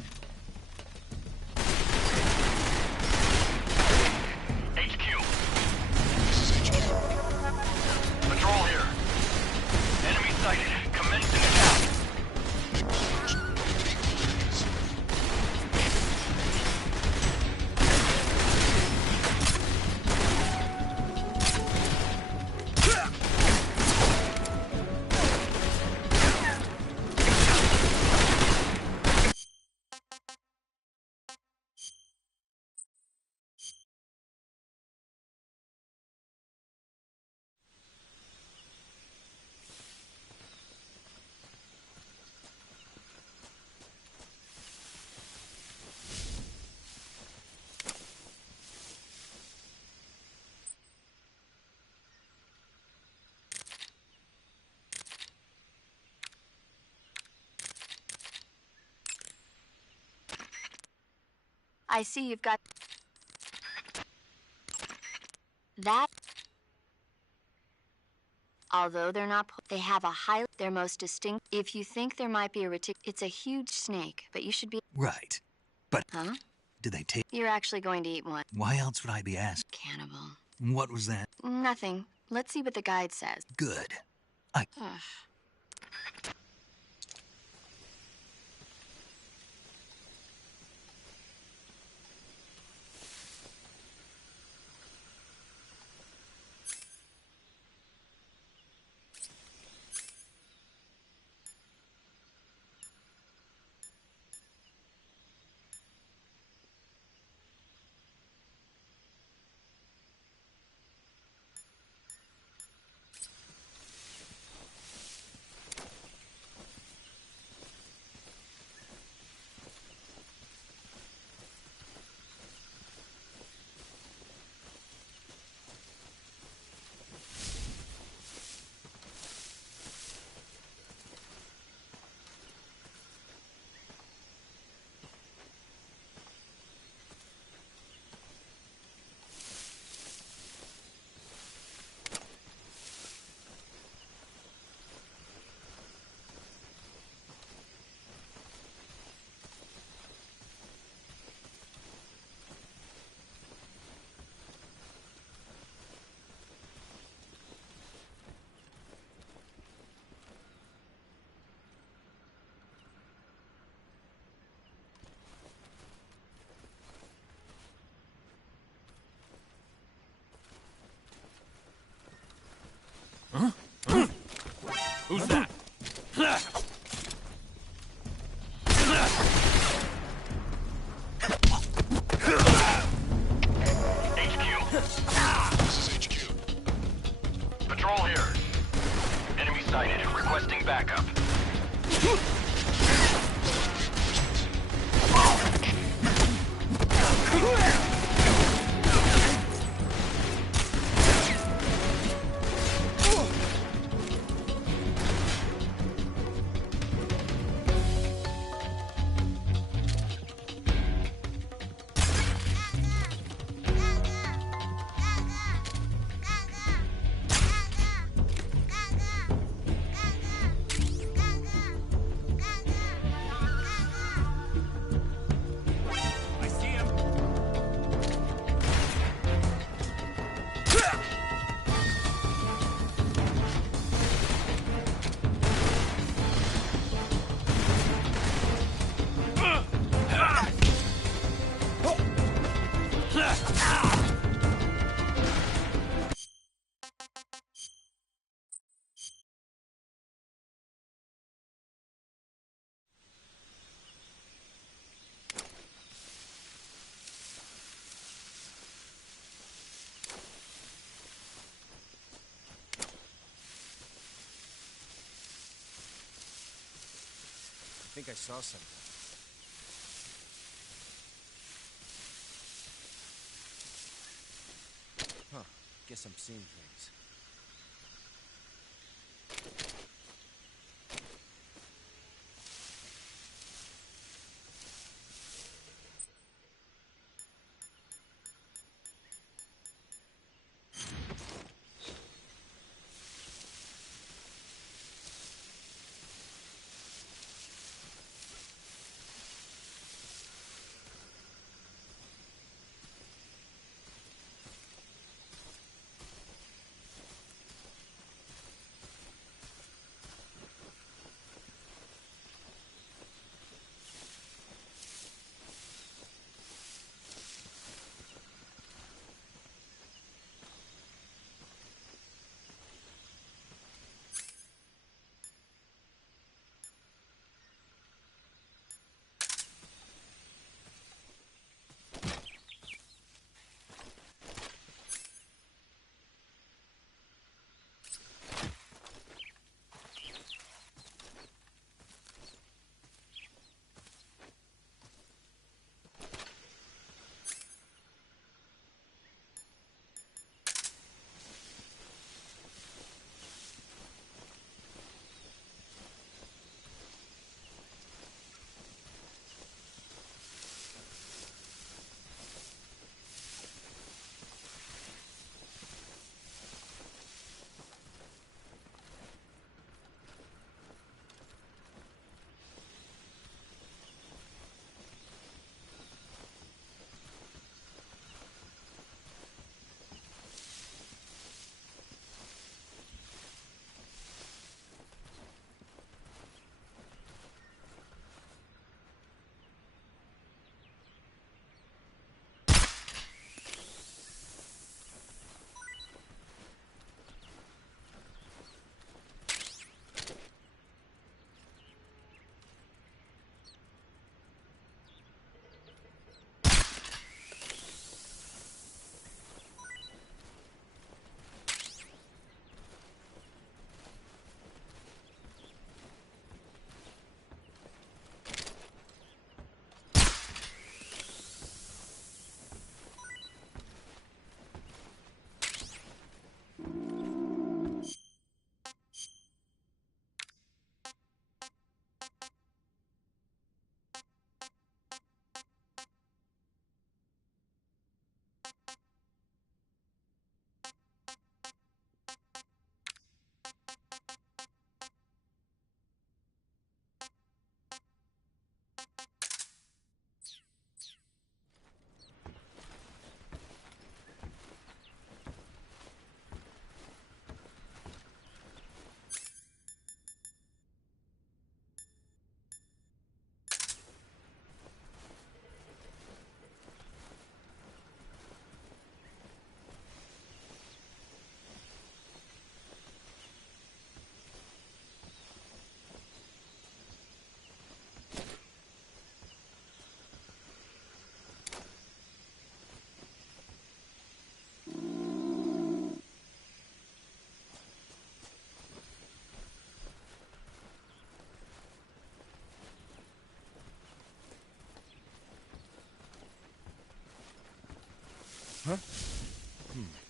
HQ. This is HQ. Patrol here. Enemy sighted. Commencing attack. I see you've got that. Although they're not, they have a high, their most distinct. If you think there might be a it's a huge snake, but you should be. Right. But Huh? do they take... You're actually going to eat one. Why else would I be asked? Cannibal. What was that? Nothing. Let's see what the guide says. Good. Ugh. Who's that? This is HQ. Patrol here. Enemy sighted. Requesting backup. I think I saw something. Huh. Guess I'm seeing things.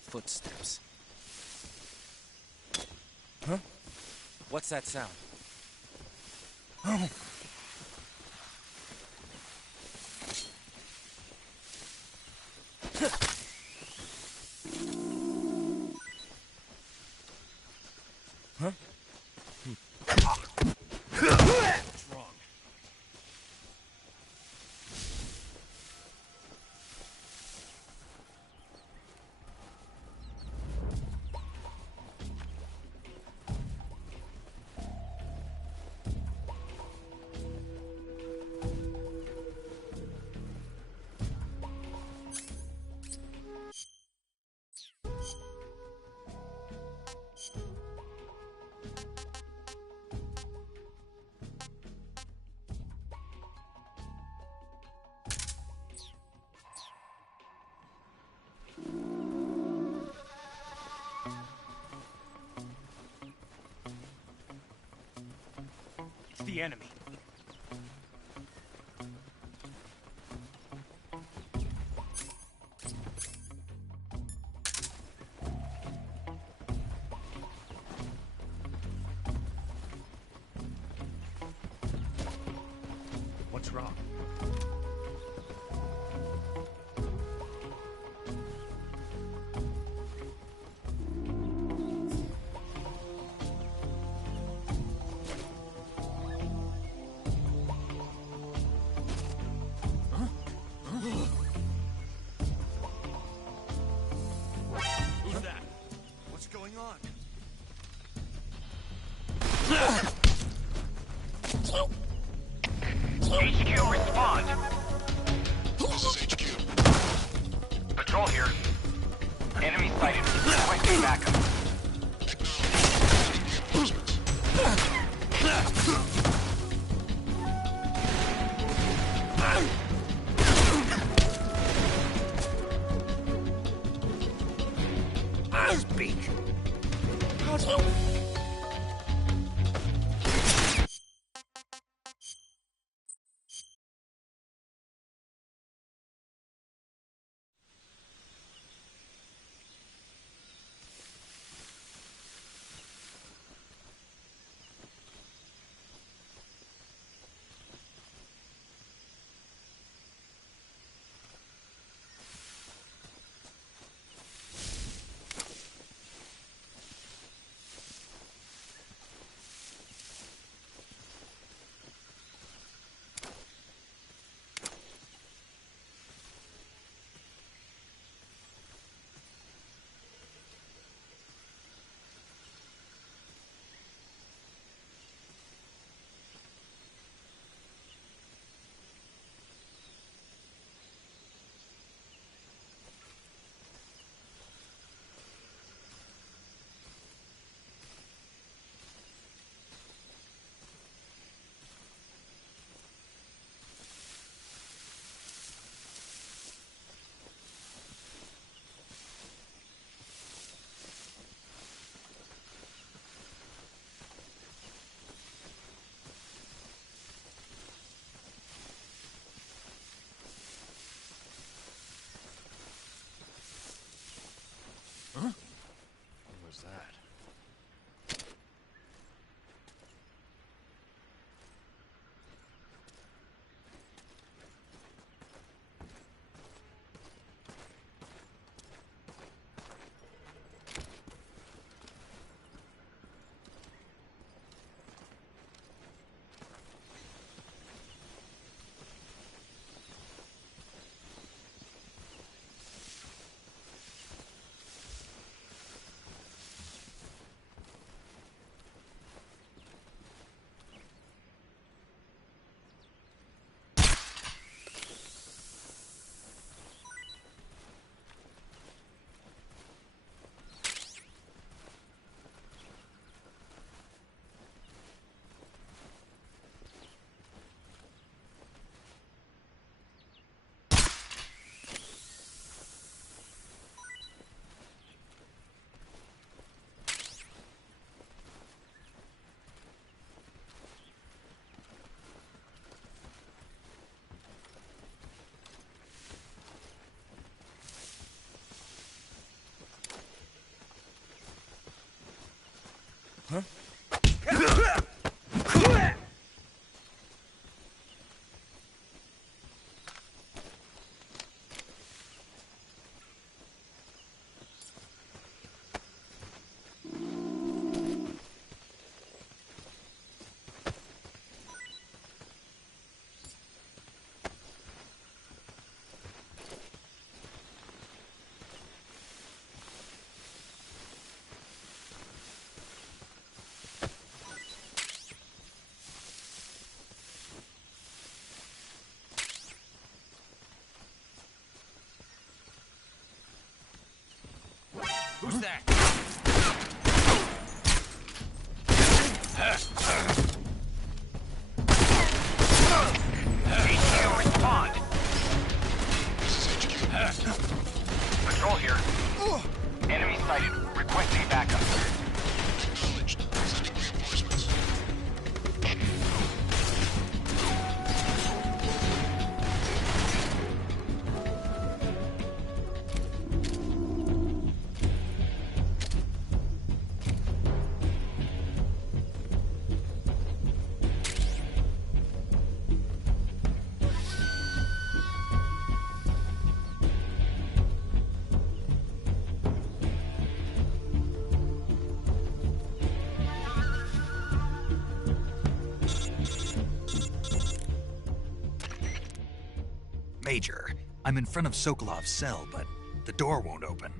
Footsteps. Huh? What's that sound? Oh! Huh? What's wrong? It's the enemy. What's wrong? Who's that? What's going on? HQ, respond. This is HQ. Patrol here. Enemy sighted. Requesting backup. Speak. Huh? Who's that? HQ, respond. Patrol here. Enemy sighted. Requesting backup. Acknowledged. Sending reinforcements. Major, I'm in front of Sokolov's cell, but the door won't open.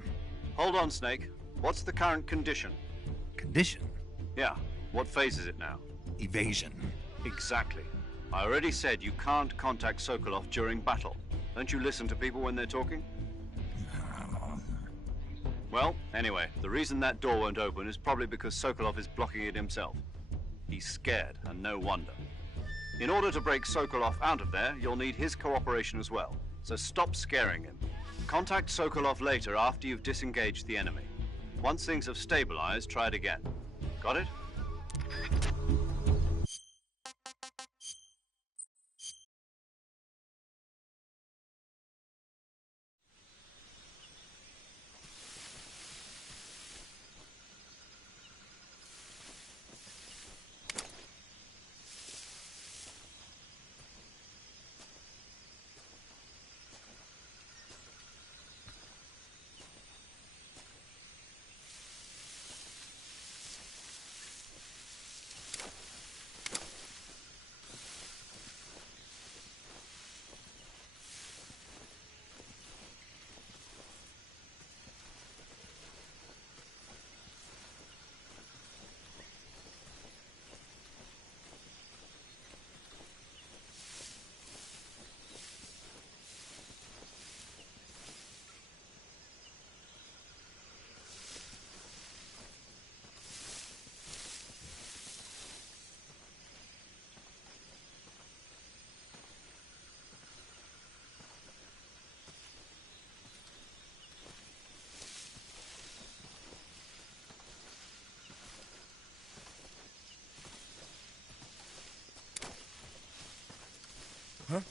Hold on, Snake. What's the current condition? Condition? Yeah, what phase is it now? Evasion. Exactly. I already said you can't contact Sokolov during battle. Don't you listen to people when they're talking? Well, anyway, the reason that door won't open is probably because Sokolov is blocking it himself. He's scared, and no wonder. In order to break Sokolov out of there, you'll need his cooperation as well. So stop scaring him. Contact Sokolov later after you've disengaged the enemy. Once things have stabilized, try it again. Got it? Huh?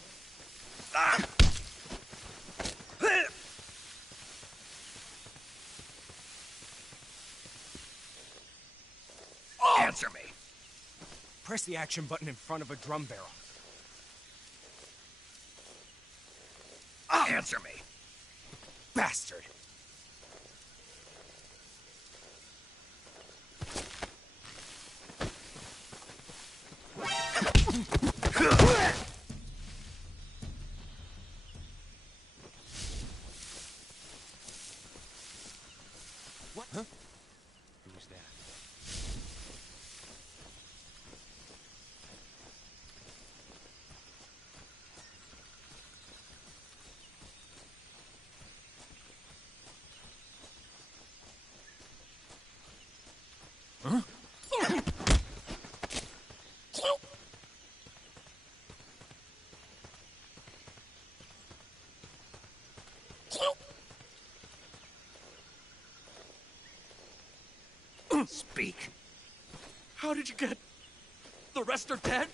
Answer me. Press the action button in front of a drum barrel. Answer me. Bastard. What? Huh? Who's that? Huh? Speak. How did you get... The rest are dead?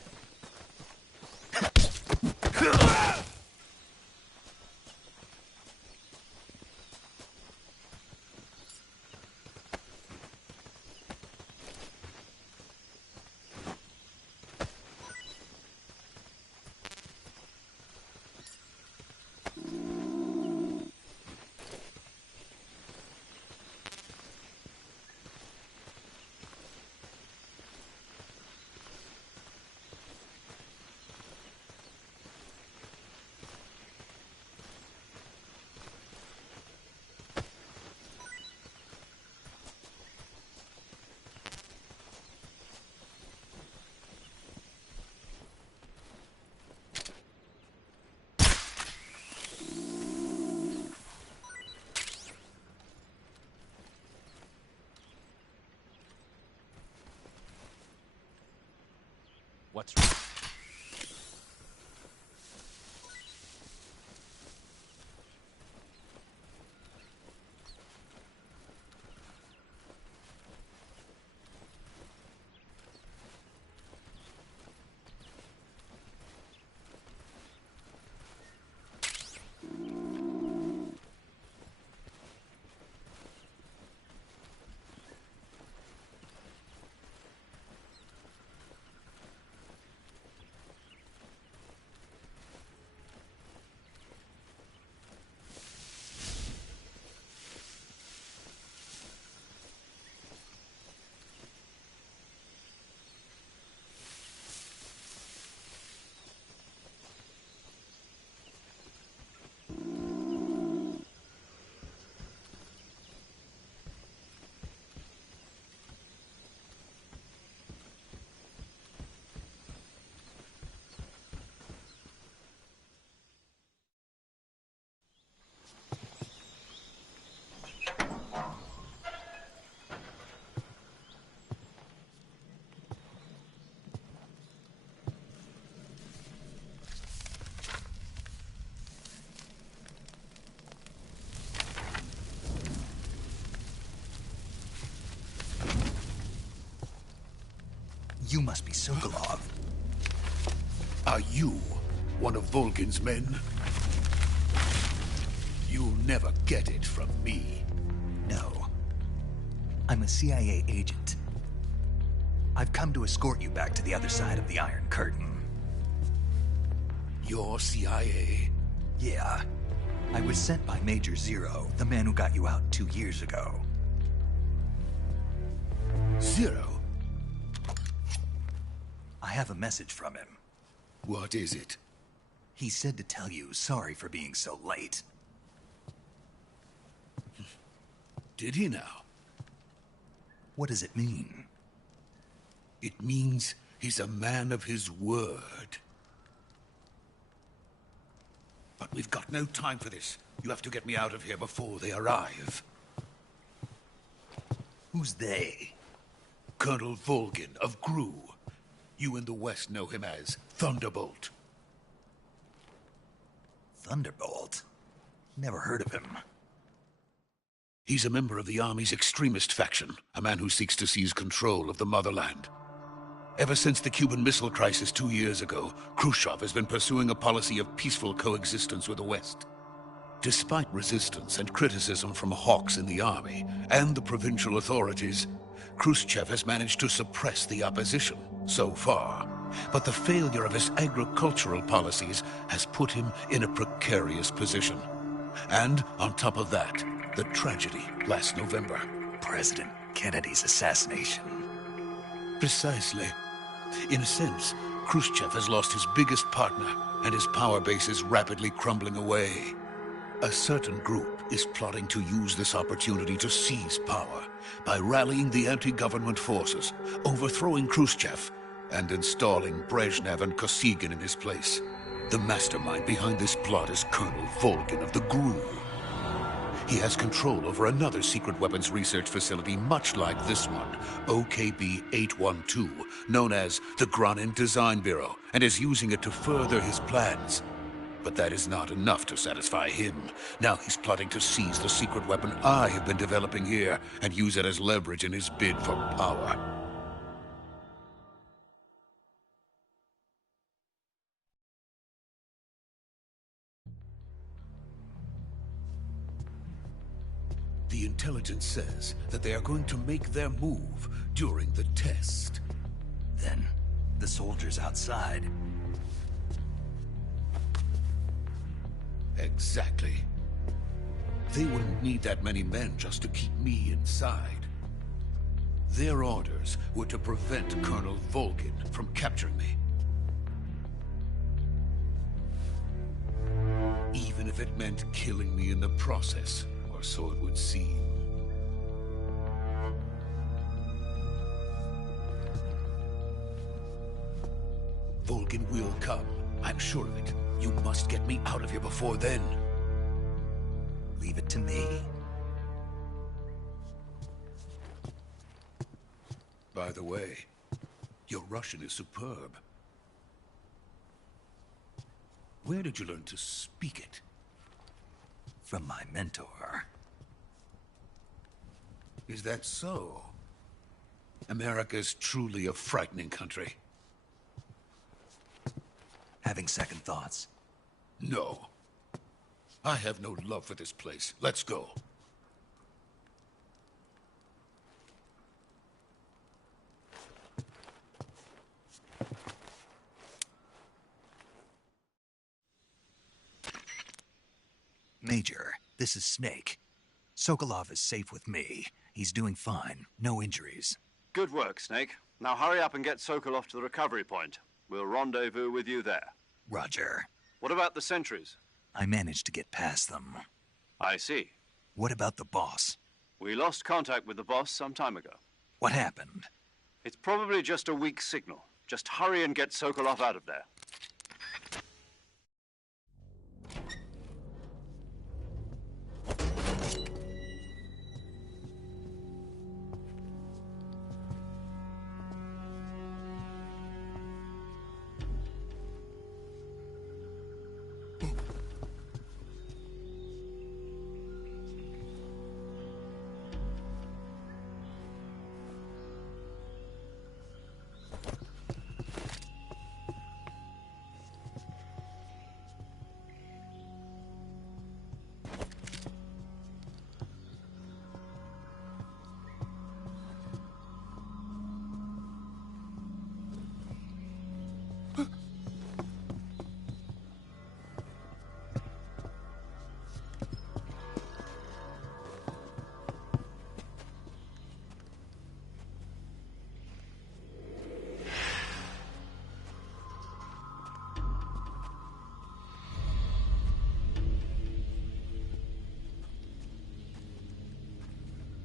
what's wrong. You must be Sokolov. Are you one of Volgin's men? You'll never get it from me. No. I'm a CIA agent. I've come to escort you back to the other side of the Iron Curtain. You're CIA? Yeah. I was sent by Major Zero, the man who got you out 2 years ago. Zero? I have a message from him. What is it? He said to tell you sorry for being so late. Did he now? What does it mean? It means he's a man of his word. But we've got no time for this. You have to get me out of here before they arrive. Who's they? Colonel Volgin of GRU. You in the West know him as Thunderbolt. Thunderbolt? Never heard of him. He's a member of the Army's extremist faction, a man who seeks to seize control of the motherland. Ever since the Cuban Missile Crisis 2 years ago, Khrushchev has been pursuing a policy of peaceful coexistence with the West. Despite resistance and criticism from hawks in the Army and the provincial authorities, Khrushchev has managed to suppress the opposition, so far. But the failure of his agricultural policies has put him in a precarious position. And on top of that, the tragedy last November. President Kennedy's assassination. Precisely. In a sense, Khrushchev has lost his biggest partner, and his power base is rapidly crumbling away. A certain group is plotting to use this opportunity to seize power by rallying the anti-government forces, overthrowing Khrushchev, and installing Brezhnev and Kosygin in his place. The mastermind behind this plot is Colonel Volgin of the GRU. He has control over another secret weapons research facility much like this one, OKB-812, known as the Granin Design Bureau, and is using it to further his plans. But that is not enough to satisfy him. Now he's plotting to seize the secret weapon I have been developing here and use it as leverage in his bid for power. The intelligence says that they are going to make their move during the test. Then, the soldiers outside. Exactly. They wouldn't need that many men just to keep me inside. Their orders were to prevent Colonel Volgin from capturing me. Even if it meant killing me in the process, or so it would seem. Volgin will come. I'm sure of it. You must get me out of here before then. Leave it to me. By the way, your Russian is superb. Where did you learn to speak it? From my mentor. Is that so? America's truly a frightening country. Having second thoughts? No. I have no love for this place. Let's go. Major, this is Snake. Sokolov is safe with me. He's doing fine. No injuries. Good work, Snake. Now hurry up and get Sokolov to the recovery point. We'll rendezvous with you there. Roger. What about the sentries? I managed to get past them. I see. What about the boss? We lost contact with the boss some time ago. What happened? It's probably just a weak signal. Just hurry and get Sokolov out of there.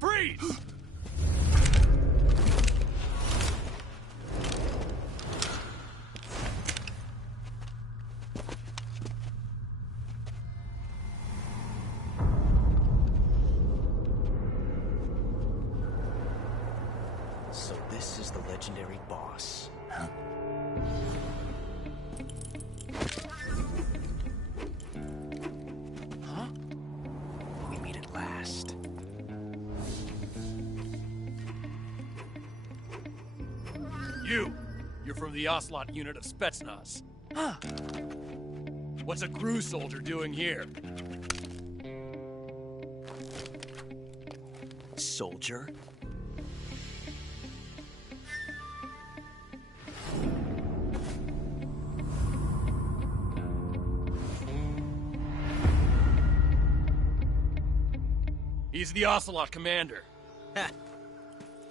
Freeze! So this is the legendary boss. Huh? Huh? We meet at last. You're from the Ocelot unit of Spetsnaz. Huh. What's a GRU soldier doing here? Soldier? He's the Ocelot commander. Ha!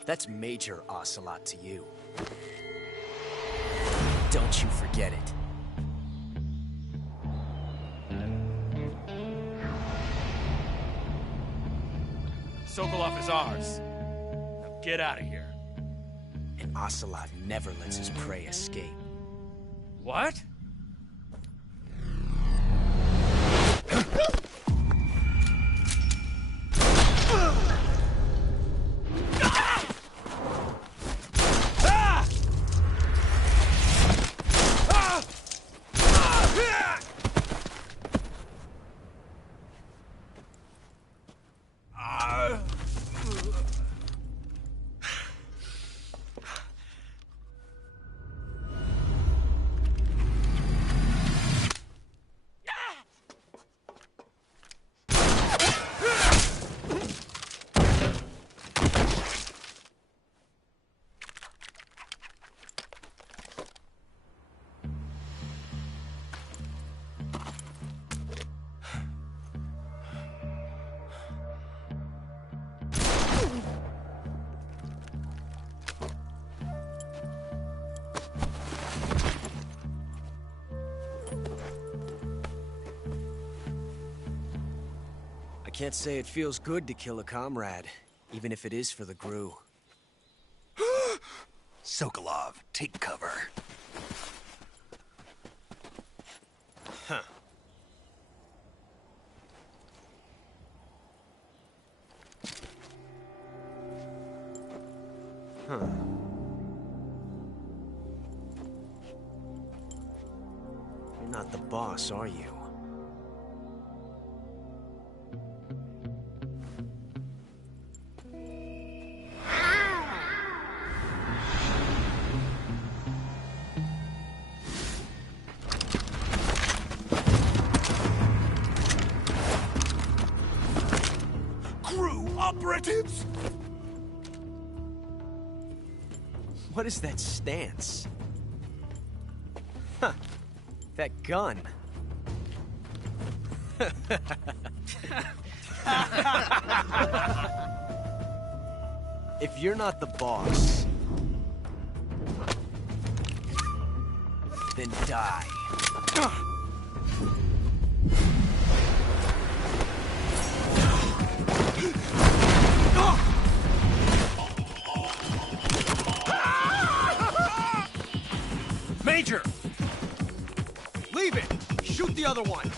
That's Major Ocelot to you. Don't you forget it. Sokolov is ours. Now get out of here. And Ocelot never lets his prey escape. What? I can't say it feels good to kill a comrade, even if it is for the GRU. Sokolov, take cover. Huh. Huh. You're not the boss, are you? Operatives? What is that stance? Huh. That gun. If you're not the boss, then die. Major! Leave it! Shoot the other one!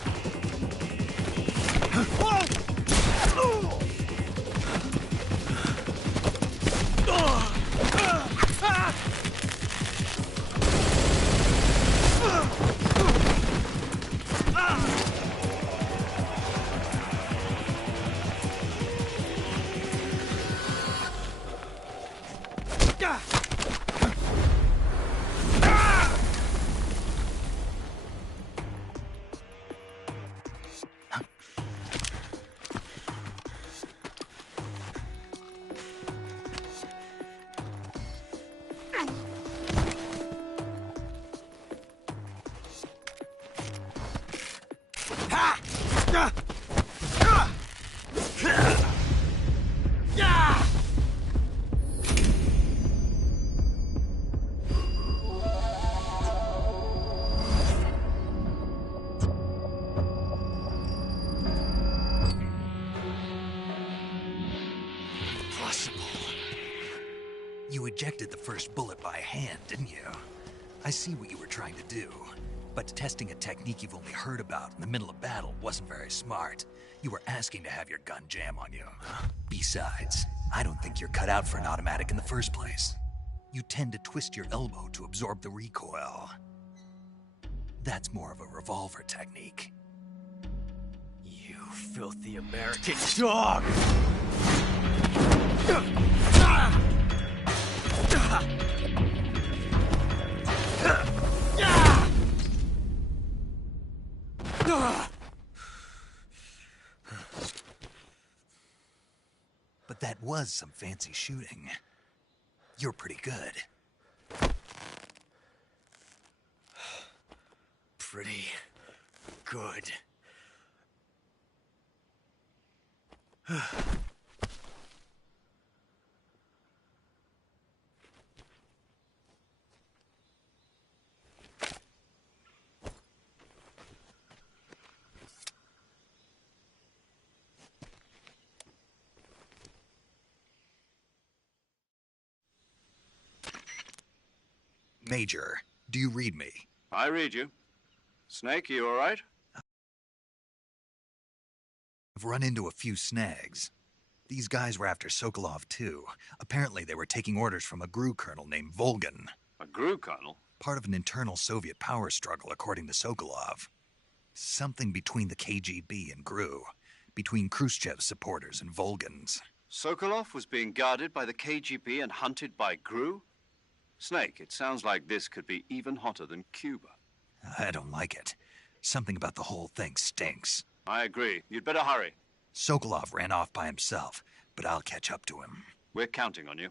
You ejected the first bullet by hand, didn't you? I see what you were trying to do. But testing a technique you've only heard about in the middle of battle wasn't very smart. You were asking to have your gun jam on you. Besides, I don't think you're cut out for an automatic in the first place. You tend to twist your elbow to absorb the recoil. That's more of a revolver technique. You filthy American dog! But that was some fancy shooting. You're pretty good. Pretty good. Major, do you read me? I read you. Snake, you all right? I've run into a few snags. These guys were after Sokolov, too. Apparently they were taking orders from a GRU colonel named Volgin. A GRU colonel? Part of an internal Soviet power struggle, according to Sokolov. Something between the KGB and GRU. Between Khrushchev's supporters and Volgin's. Sokolov was being guarded by the KGB and hunted by GRU? Snake, it sounds like this could be even hotter than Cuba. I don't like it. Something about the whole thing stinks. I agree. You'd better hurry. Sokolov ran off by himself, but I'll catch up to him. We're counting on you.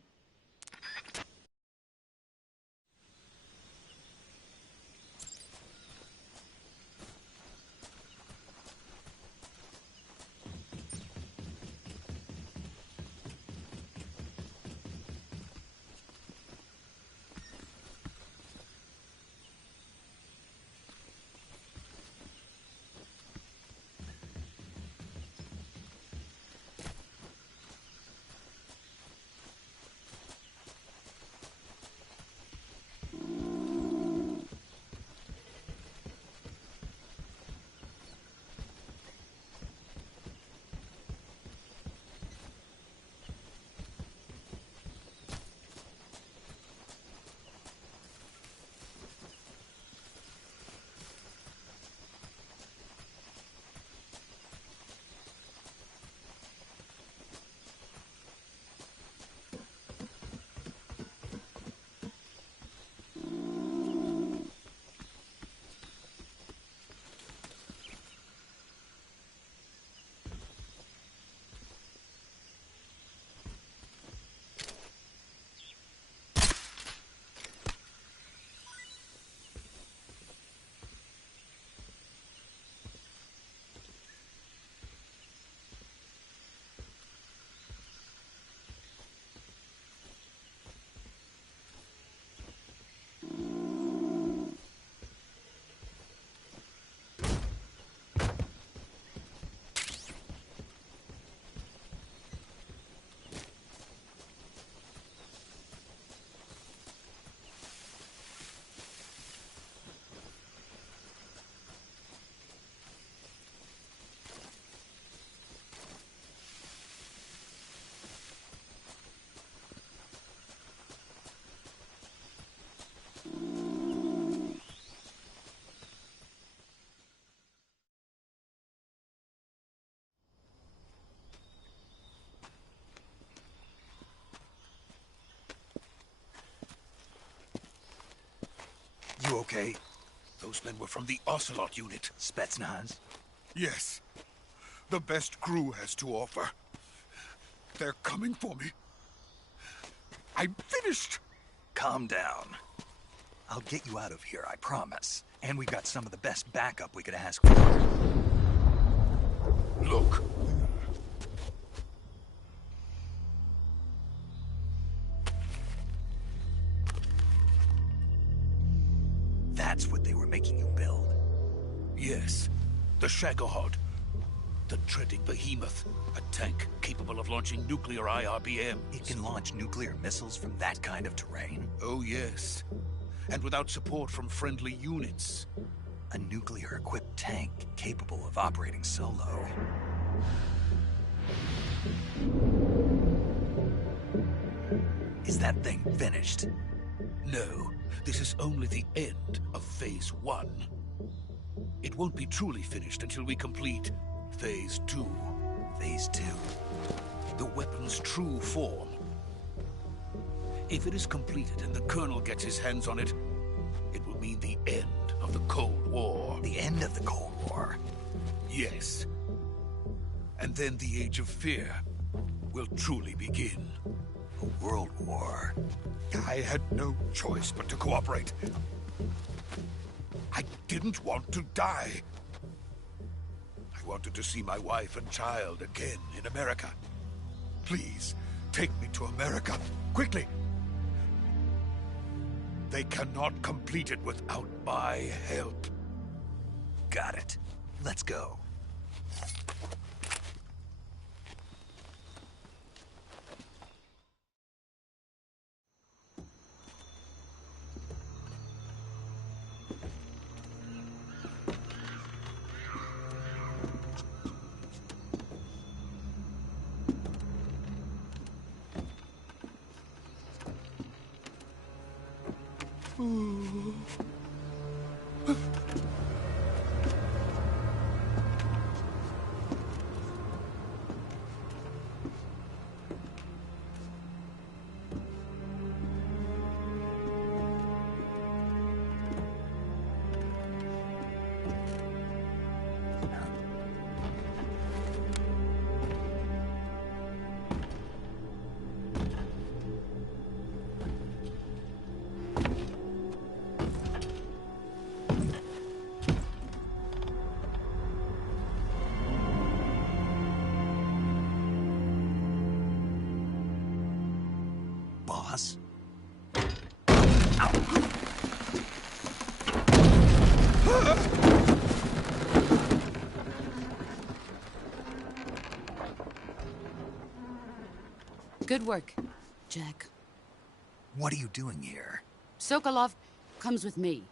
okay? Those men were from the Ocelot unit. Spetsnaz? Yes. The best crew has to offer. They're coming for me. I'm finished. Calm down. I'll get you out of here, I promise. And we've got some of the best backup we could ask for. Look. That's what they were making you build? Yes. The Shagohod. The treading behemoth. A tank capable of launching nuclear IRBMs. It can launch nuclear missiles from that kind of terrain? Oh, yes. And without support from friendly units. A nuclear-equipped tank capable of operating solo. Is that thing finished? No. This is only the end of Phase 1. It won't be truly finished until we complete Phase 2. Phase 2? The weapon's true form. If it is completed and the Colonel gets his hands on it, it will mean the end of the Cold War. The end of the Cold War? Yes. And then the Age of Fear will truly begin. A world war? I had no choice but to cooperate. I didn't want to die. I wanted to see my wife and child again in America. Please, take me to America, quickly. They cannot complete it without my help. Got it. Let's go. Boss? Good work, Jack. What are you doing here? Sokolov comes with me.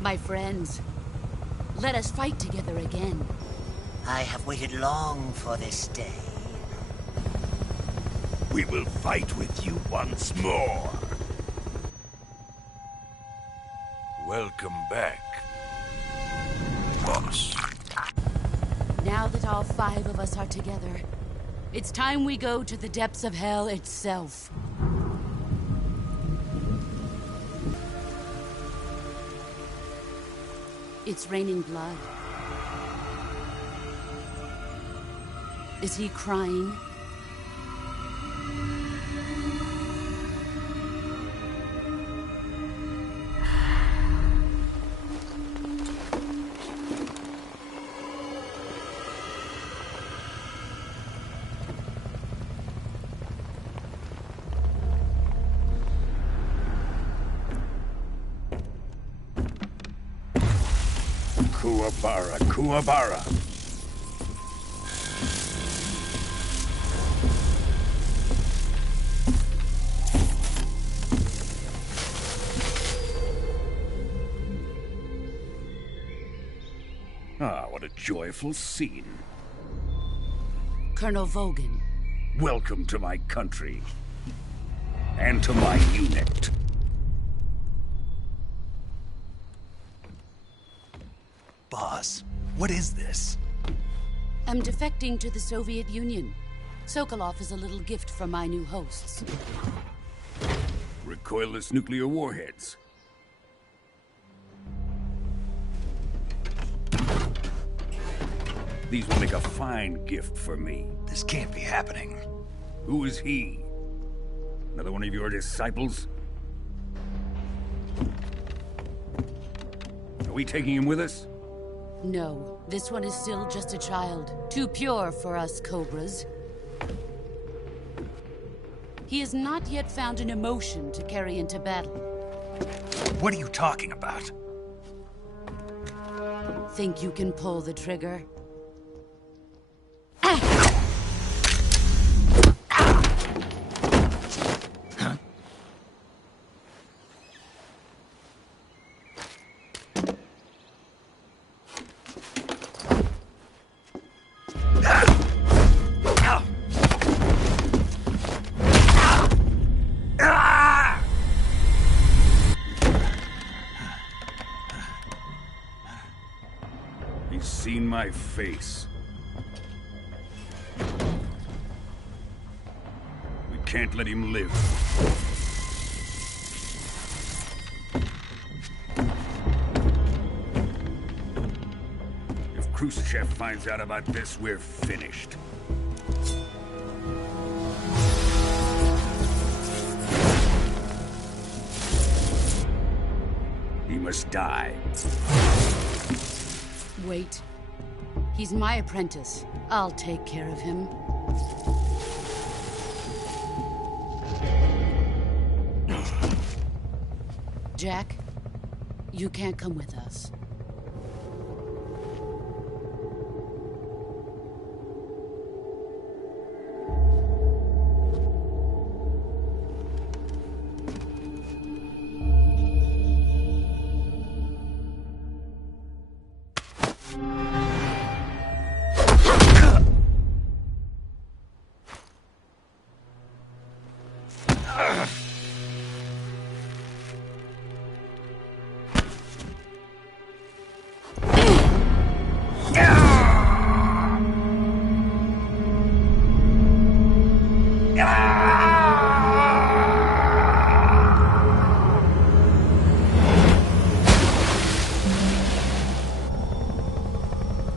My friends, let us fight together again. I have waited long for this day. We will fight with you once more. Welcome back, boss. Now that all 5 of us are together, it's time we go to the depths of hell itself. It's raining blood. Is he crying? Kuwabara, Kuwabara. Ah, what a joyful scene. Colonel Vogan. Welcome to my country. And to my unit. Boss, what is this? I'm defecting to the Soviet Union. Sokolov is a little gift from my new hosts. Recoilless nuclear warheads. These will make a fine gift for me. This can't be happening. Who is he? Another one of your disciples? Are we taking him with us? No, this one is still just a child. Too pure for us Cobras. He has not yet found an emotion to carry into battle. What are you talking about? Think you can pull the trigger? He's seen my face. We can't let him live. If Khrushchev finds out about this, we're finished. He must die. Wait. He's my apprentice. I'll take care of him. Jack, you can't come with us.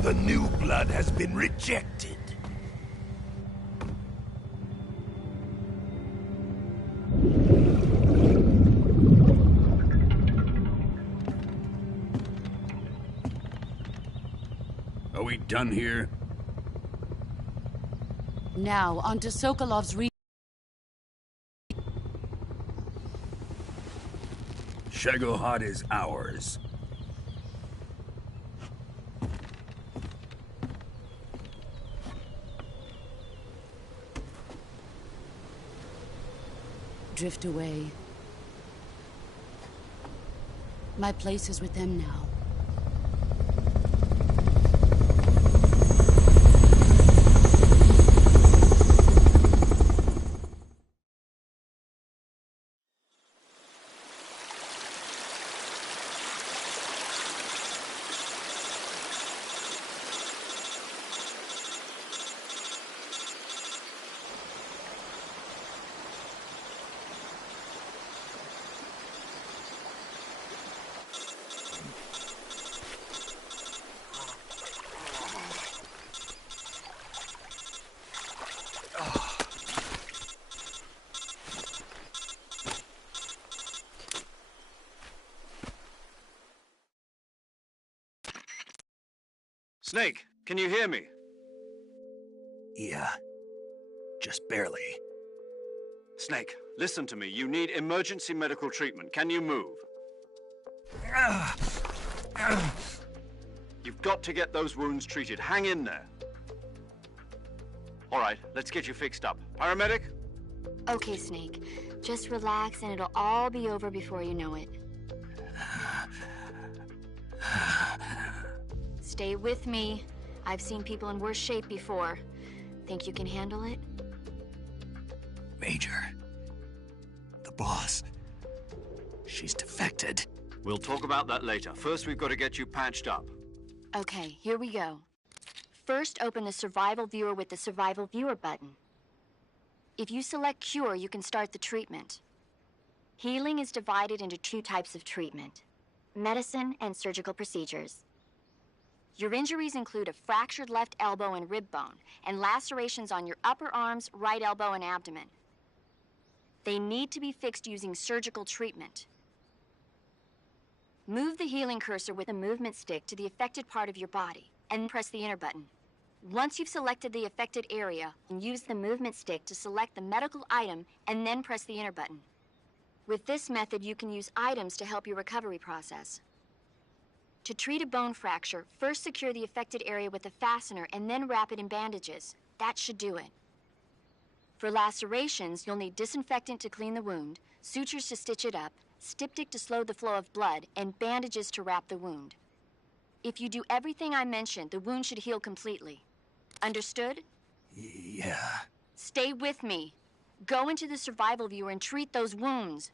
The new blood has been rejected. Are we done here? Now, onto Sokolov's Shagohod is ours. Drift away. My place is with them now. Snake, can you hear me? Yeah. Just barely. Snake, listen to me. You need emergency medical treatment. Can you move? You've got to get those wounds treated. Hang in there. All right, let's get you fixed up. Paramedic? Okay, Snake. Just relax and it'll all be over before you know it. Stay with me. I've seen people in worse shape before. Think you can handle it? Major. The boss. She's defected. We'll talk about that later. First, we've got to get you patched up. Okay, here we go. First, open the Survival Viewer with the Survival Viewer button. If you select Cure, you can start the treatment. Healing is divided into 2 types of treatment: medicine and surgical procedures. Your injuries include a fractured left elbow and rib bone, and lacerations on your upper arms, right elbow, and abdomen. They need to be fixed using surgical treatment. Move the healing cursor with a movement stick to the affected part of your body, and press the enter button. Once you've selected the affected area, use the movement stick to select the medical item, and then press the enter button. With this method, you can use items to help your recovery process. To treat a bone fracture, first secure the affected area with a fastener and then wrap it in bandages. That should do it. For lacerations, you'll need disinfectant to clean the wound, sutures to stitch it up, styptic to slow the flow of blood, and bandages to wrap the wound. If you do everything I mentioned, the wound should heal completely. Understood? Yeah. Stay with me. Go into the Survival Viewer and treat those wounds.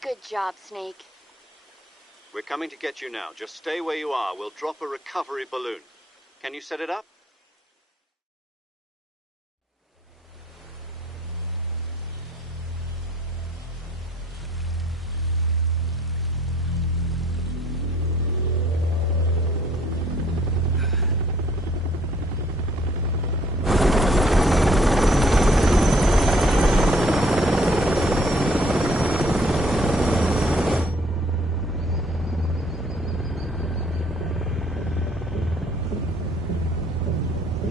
Good job, Snake. We're coming to get you now. Just stay where you are. We'll drop a recovery balloon. Can you set it up?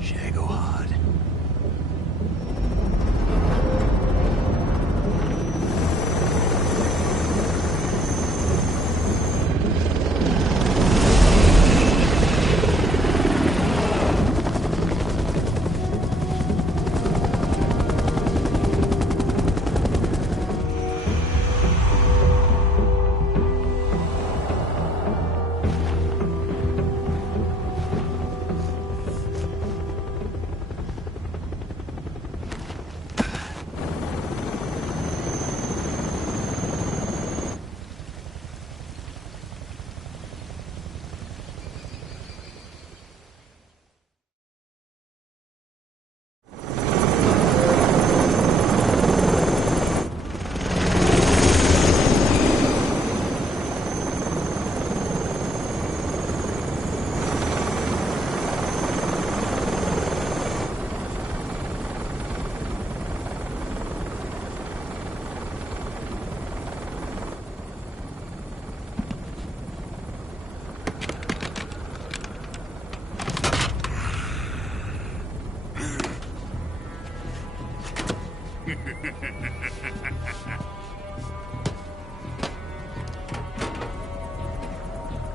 Shagohod.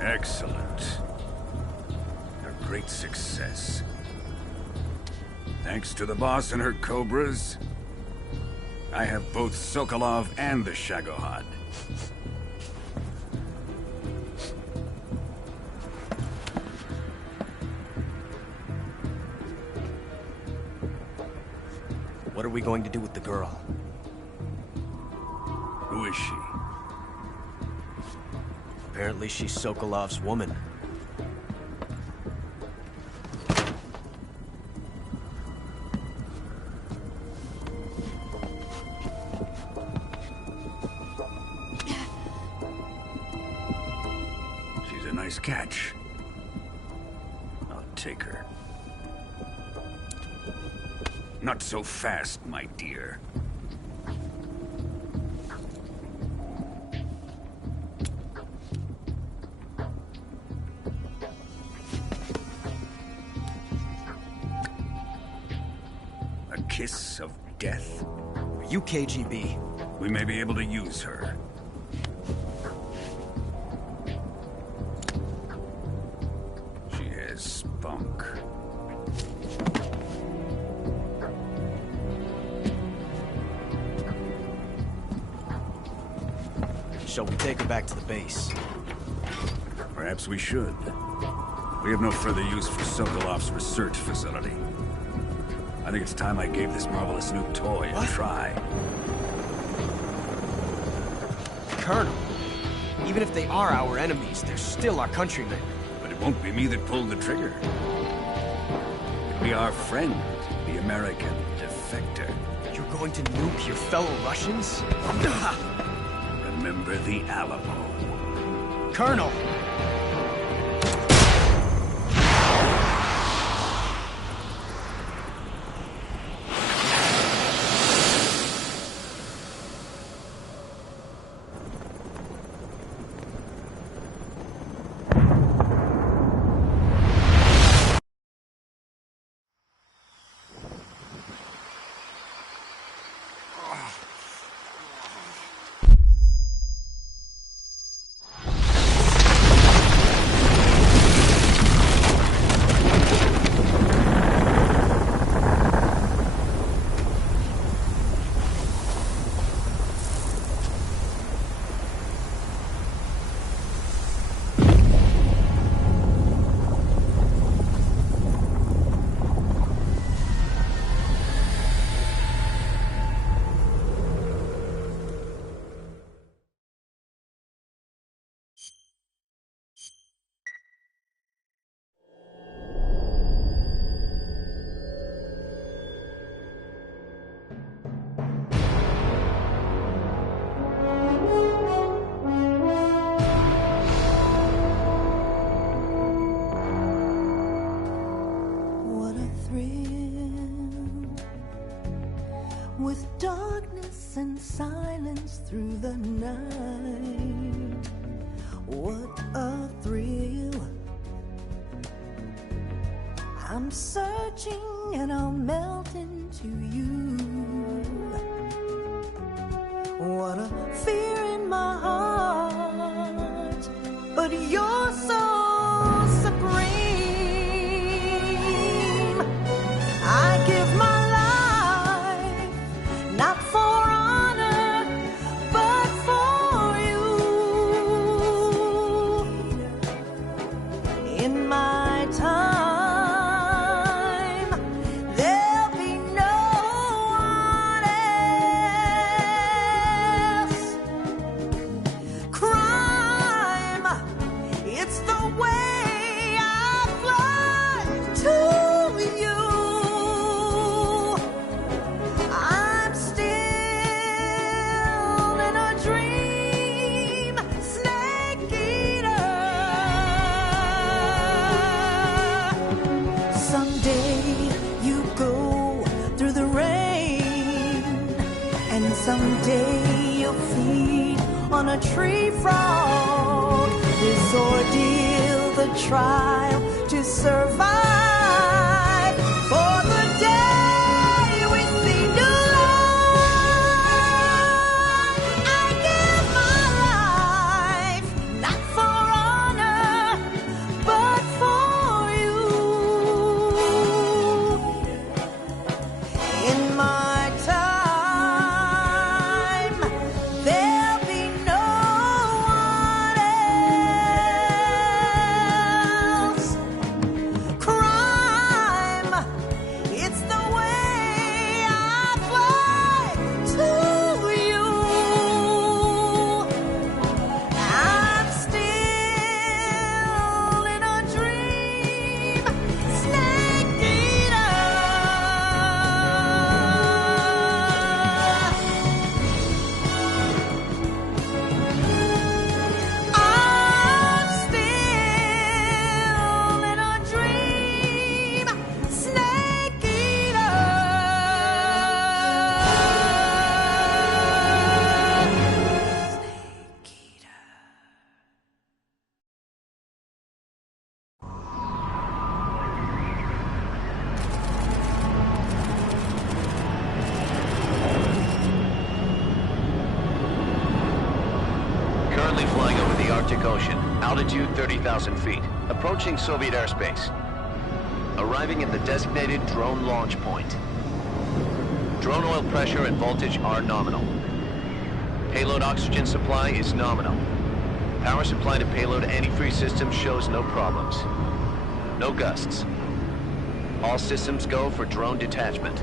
Excellent. A great success. Thanks to the boss and her cobras, I have both Sokolov and the Shagohod. What are we going to do with the girl? Who is she? Apparently she's Sokolov's woman. She's a nice catch. I'll take her. Not so fast, my dear. A kiss of death? Are you KGB? We may be able to use her. She has spunk. Shall we take her back to the base? Perhaps we should. We have no further use for Sokolov's research facility. I think it's time I gave this marvelous new toy a try. Colonel, even if they are our enemies, they're still our countrymen. But it won't be me that pulled the trigger. It'll be our friend, the American defector. You're going to nuke your fellow Russians? Remember the Alamo. Colonel! With darkness and silence through the night, what a thrill. I'm searching and I'll melt into you. What a fear in my heart, but you're so supreme. I give my life, not for honor, but for you. In my time, there'll be no one else. Crime, it's the way I fly to you. I'm still in a dream, snake eater. Someday you go through the rain, and someday you'll feed on a tree frog. This ordeal, the trial to survive, for the day we see new life. I give my life, not for honor, but for you. In my time, there'll be no one else. Crime, it's the way I fly to you. I'm still in a dream, snake eater. I'm still in a dream, snake eater. Currently flying over the Arctic Ocean, altitude 30,000 feet, approaching Soviet airspace. Arriving at the designated drone launch point. Drone oil pressure and voltage are nominal. Payload oxygen supply is nominal. Power supply to payload antifreeze system shows no problems. No gusts. All systems go for drone detachment.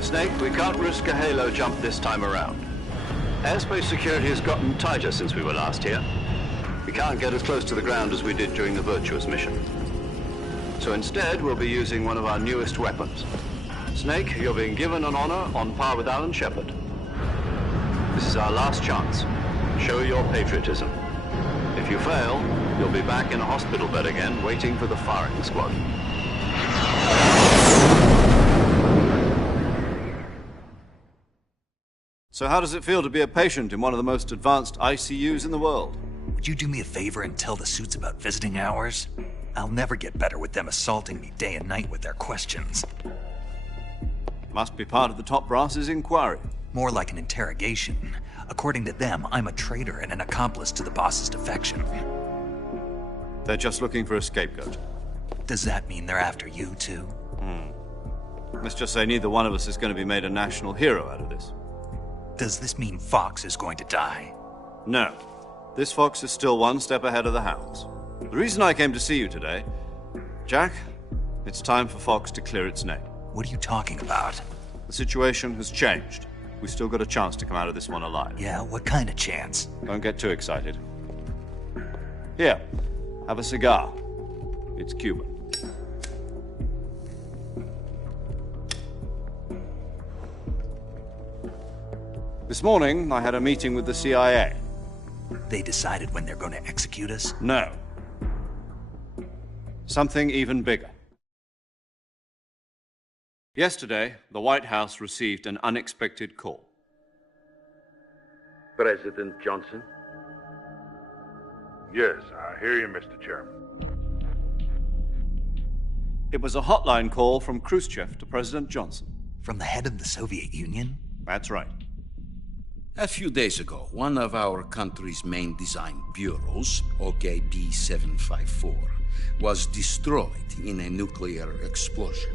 Snake, we can't risk a halo jump this time around. Airspace security has gotten tighter since we were last here. We can't get as close to the ground as we did during the Virtuous mission. So instead, we'll be using one of our newest weapons. Snake, you're being given an honor on par with Alan Shepard. This is our last chance. Show your patriotism. If you fail, you'll be back in a hospital bed again, waiting for the firing squad. So how does it feel to be a patient in one of the most advanced ICUs in the world? Would you do me a favor and tell the suits about visiting hours? I'll never get better with them assaulting me day and night with their questions. Must be part of the top brass's inquiry. More like an interrogation. According to them, I'm a traitor and an accomplice to the boss's defection. They're just looking for a scapegoat. Does that mean they're after you, too? Let's just say neither one of us is going to be made a national hero out of this. Does this mean Fox is going to die? No. This Fox is still one step ahead of the Hounds. The reason I came to see you today... Jack, it's time for Fox to clear its name. What are you talking about? The situation has changed. We've still got a chance to come out of this one alive. Yeah, what kind of chance? Don't get too excited. Here, have a cigar. It's Cuban. This morning, I had a meeting with the CIA. They decided when they're going to execute us? No. Something even bigger. Yesterday, the White House received an unexpected call. President Johnson? Yes, I hear you, Mr. Chairman. It was a hotline call from Khrushchev to President Johnson. From the head of the Soviet Union? That's right. A few days ago, one of our country's main design bureaus, OKB 754, was destroyed in a nuclear explosion.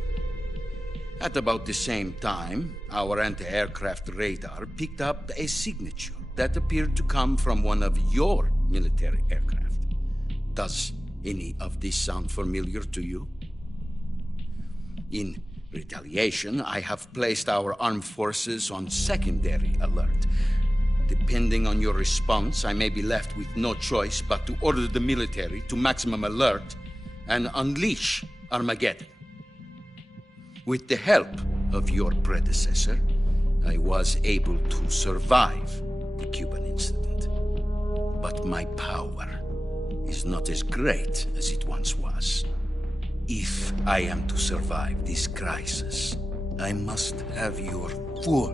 At about the same time, our anti-aircraft radar picked up a signature that appeared to come from one of your military aircraft. Does any of this sound familiar to you? In retaliation, I have placed our armed forces on secondary alert. Depending on your response, I may be left with no choice but to order the military to maximum alert and unleash Armageddon. With the help of your predecessor, I was able to survive the Cuban incident. But my power is not as great as it once was. If I am to survive this crisis, I must have your full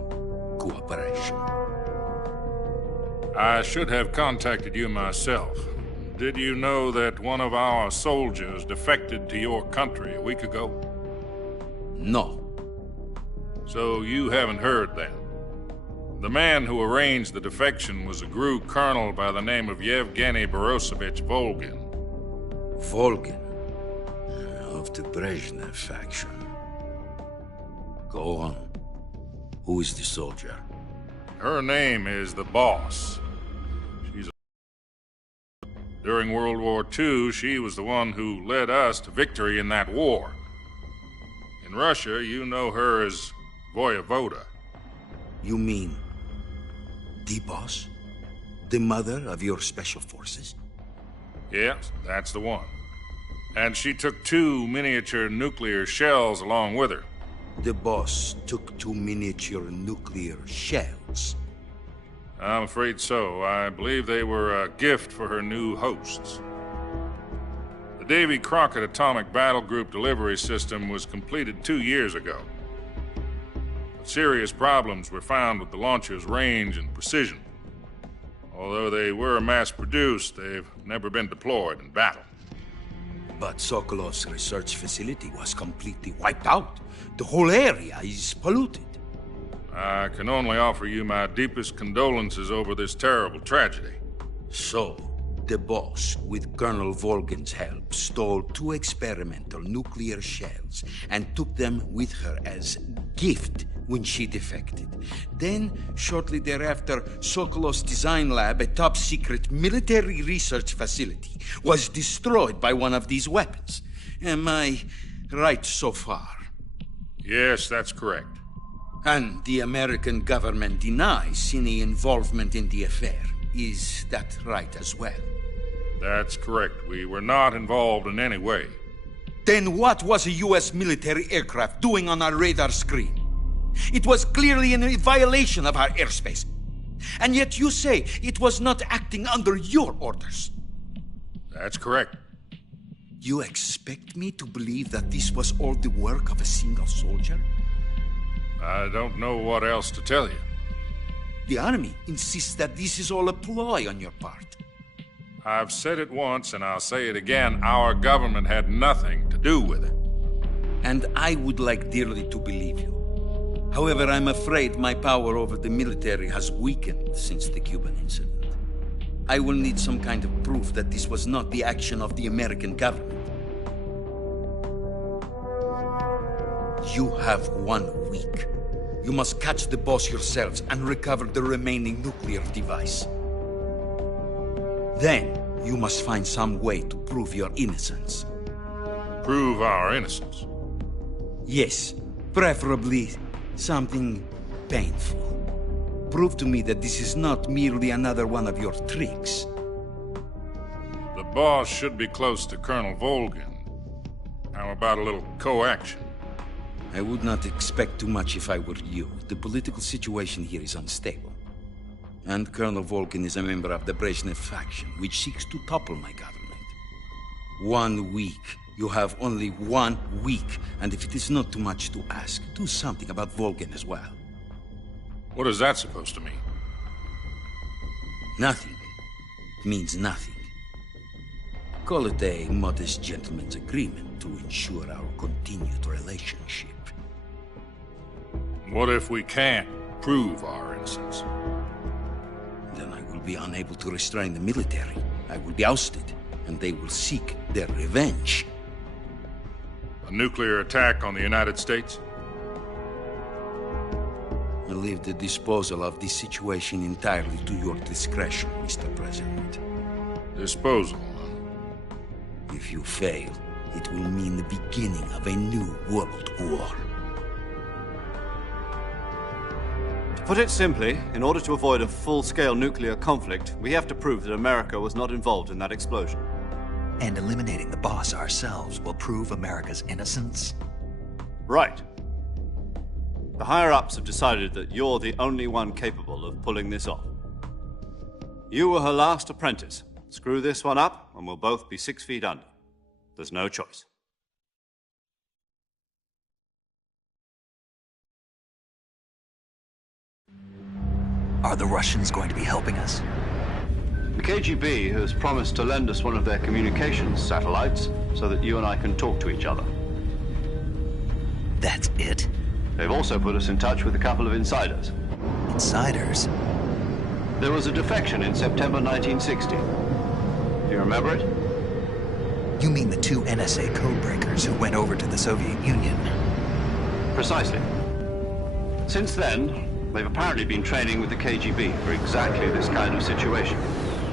cooperation. I should have contacted you myself. Did you know that one of our soldiers defected to your country a week ago? No. So you haven't heard then? The man who arranged the defection was a GRU colonel by the name of Yevgeny Borisovich Volgin. Volgin? Of the Brezhnev faction. Go on. Who is the soldier? Her name is the Boss. During World War II, she was the one who led us to victory in that war. In Russia, you know her as Voyevoda. You mean the Boss? The mother of your special forces? Yes, that's the one. And she took 2 miniature nuclear shells along with her. The Boss took 2 miniature nuclear shells? I'm afraid so. I believe they were a gift for her new hosts. The Davy Crockett Atomic Battle Group delivery system was completed 2 years ago. But serious problems were found with the launcher's range and precision. Although they were mass-produced, they've never been deployed in battle. But Sokolov's research facility was completely wiped out. The whole area is polluted. I can only offer you my deepest condolences over this terrible tragedy. So, the Boss, with Colonel Volgin's help, stole 2 experimental nuclear shells and took them with her as gift when she defected. Then, shortly thereafter, Sokolov's design lab, a top-secret military research facility, was destroyed by one of these weapons. Am I right so far? Yes, that's correct. And the American government denies any involvement in the affair. Is that right as well? That's correct. We were not involved in any way. Then what was a U.S. military aircraft doing on our radar screen? It was clearly in violation of our airspace. And yet you say it was not acting under your orders. That's correct. You expect me to believe that this was all the work of a single soldier? I don't know what else to tell you. The Army insists that this is all a ploy on your part. I've said it once and I'll say it again. Our government had nothing to do with it. And I would like dearly to believe you. However, I'm afraid my power over the military has weakened since the Cuban incident. I will need some kind of proof that this was not the action of the American government. You have 1 week. You must catch the Boss yourselves and recover the remaining nuclear device. Then, you must find some way to prove your innocence. Prove our innocence? Yes, preferably something painful. Prove to me that this is not merely another one of your tricks. The Boss should be close to Colonel Volgin. How about a little co-action? I would not expect too much if I were you. The political situation here is unstable. And Colonel Volgin is a member of the Brezhnev faction, which seeks to topple my government. 1 week. You have only 1 week. And if it is not too much to ask, do something about Volgin as well. What is that supposed to mean? Nothing. It means nothing. Call it a modest gentleman's agreement. to ensure our continued relationship. What if we can't prove our innocence? Then I will be unable to restrain the military. I will be ousted, and they will seek their revenge. A nuclear attack on the United States? I leave the disposal of this situation entirely to your discretion, Mr. President. Disposal, huh? If you fail, it will mean the beginning of a new world war. To put it simply, in order to avoid a full-scale nuclear conflict, we have to prove that America was not involved in that explosion. And eliminating the boss ourselves will prove America's innocence? Right. The higher-ups have decided that you're the only one capable of pulling this off. You were her last apprentice. Screw this one up, and we'll both be 6 feet under. There's no choice. Are the Russians going to be helping us? The KGB has promised to lend us one of their communications satellites so that you and I can talk to each other. That's it? They've also put us in touch with a couple of insiders. Insiders? There was a defection in September 1960. Do you remember it? You mean the 2 NSA codebreakers who went over to the Soviet Union? Precisely. Since then, they've apparently been training with the KGB for exactly this kind of situation.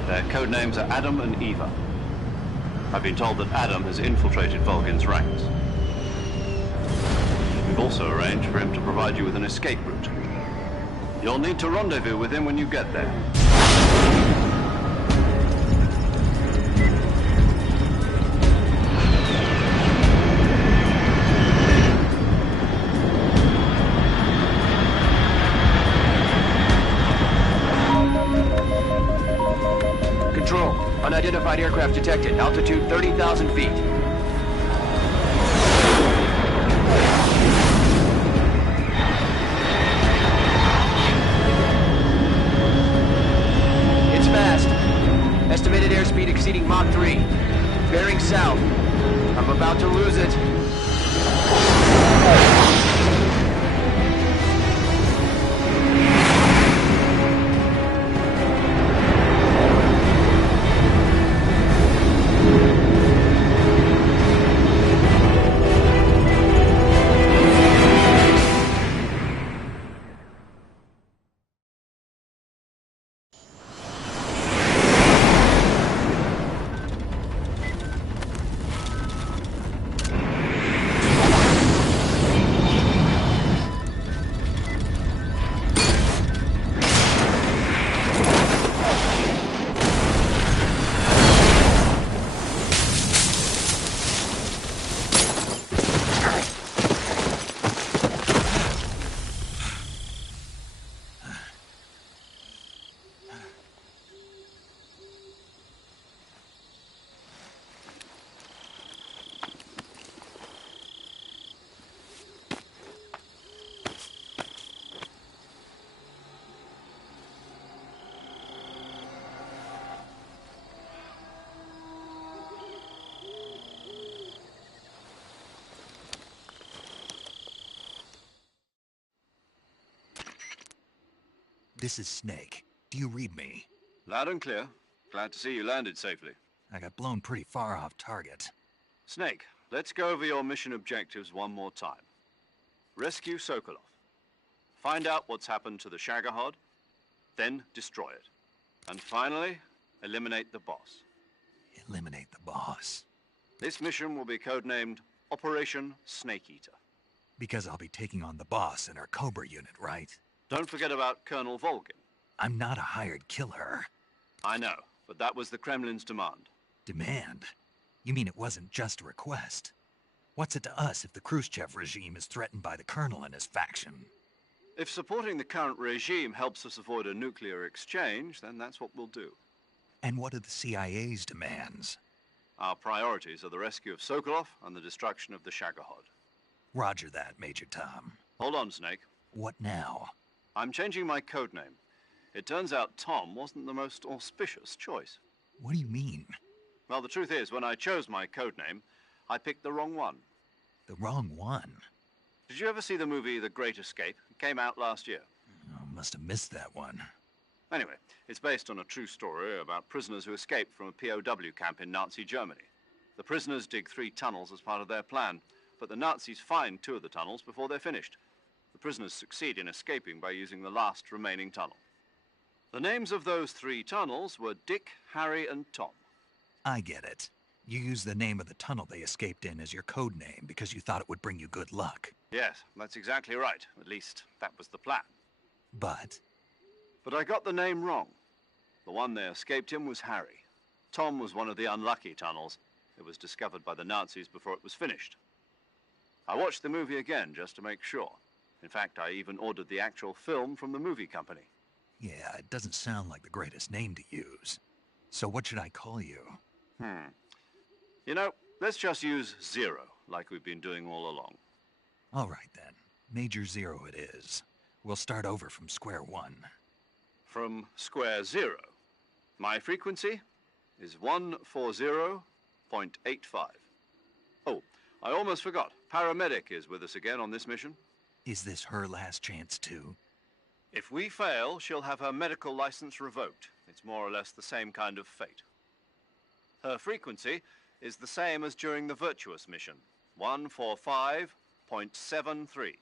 Their code names are Adam and Eva. I've been told that Adam has infiltrated Volgin's ranks. We've also arranged for him to provide you with an escape route. You'll need to rendezvous with him when you get there. Control, unidentified aircraft detected. Altitude 30,000 feet. It's fast. Estimated airspeed exceeding Mach 3. Bearing south. I'm about to lose it. This is Snake. Do you read me? Loud and clear. Glad to see you landed safely. I got blown pretty far off target. Snake, let's go over your mission objectives one more time. Rescue Sokolov. Find out what's happened to the Shagohod, then destroy it. And finally, eliminate the boss. Eliminate the boss? This mission will be codenamed Operation Snake Eater. Because I'll be taking on the boss in our Cobra unit, right? Don't forget about Colonel Volgin. I'm not a hired killer. I know, but that was the Kremlin's demand. Demand? You mean it wasn't just a request? What's it to us if the Khrushchev regime is threatened by the Colonel and his faction? If supporting the current regime helps us avoid a nuclear exchange, then that's what we'll do. And what are the CIA's demands? Our priorities are the rescue of Sokolov and the destruction of the Shagohod. Roger that, Major Tom. Hold on, Snake. What now? I'm changing my codename. It turns out Tom wasn't the most auspicious choice. What do you mean? Well, the truth is, when I chose my codename, I picked the wrong one. The wrong one? Did you ever see the movie The Great Escape? It came out last year. Oh, must have missed that one. Anyway, it's based on a true story about prisoners who escaped from a POW camp in Nazi Germany. The prisoners dig 3 tunnels as part of their plan, but the Nazis find 2 of the tunnels before they're finished. The prisoners succeed in escaping by using the last remaining tunnel. The names of those 3 tunnels were Dick, Harry, and Tom. I get it. You used the name of the tunnel they escaped in as your code name because you thought it would bring you good luck. Yes, that's exactly right. At least, that was the plan. But I got the name wrong. The one they escaped in was Harry. Tom was one of the unlucky tunnels. It was discovered by the Nazis before it was finished. I watched the movie again just to make sure. In fact, I even ordered the actual film from the movie company. yeah, it doesn't sound like the greatest name to use. So what should I call you? You know, let's just use Zero, like we've been doing all along. All right, then. Major Zero it is. We'll start over from square one. From square 0. My frequency is 140.85. Oh, I almost forgot. Paramedic is with us again on this mission. Is this her last chance, too? If we fail, she'll have her medical license revoked. It's more or less the same kind of fate. Her frequency is the same as during the Virtuous mission, 145.73.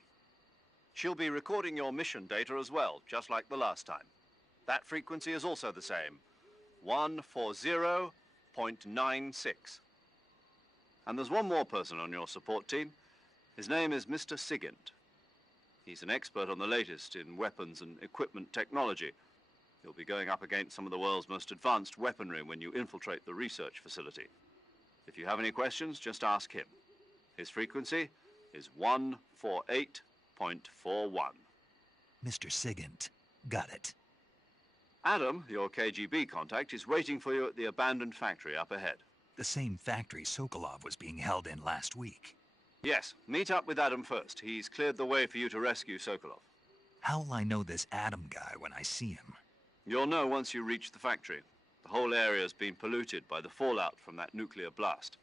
She'll be recording your mission data as well, just like the last time. That frequency is also the same, 140.96. And there's one more person on your support team. His name is Mr. Sigint. He's an expert on the latest in weapons and equipment technology. You'll be going up against some of the world's most advanced weaponry when you infiltrate the research facility. If you have any questions, just ask him. His frequency is 148.41. Mr. Sigint. Got it. Adam, your KGB contact, is waiting for you at the abandoned factory up ahead. The same factory Sokolov was being held in last week. Yes, meet up with Adam first. He's cleared the way for you to rescue Sokolov. How'll I know this Adam guy when I see him? You'll know once you reach the factory. The whole area's been polluted by the fallout from that nuclear blast.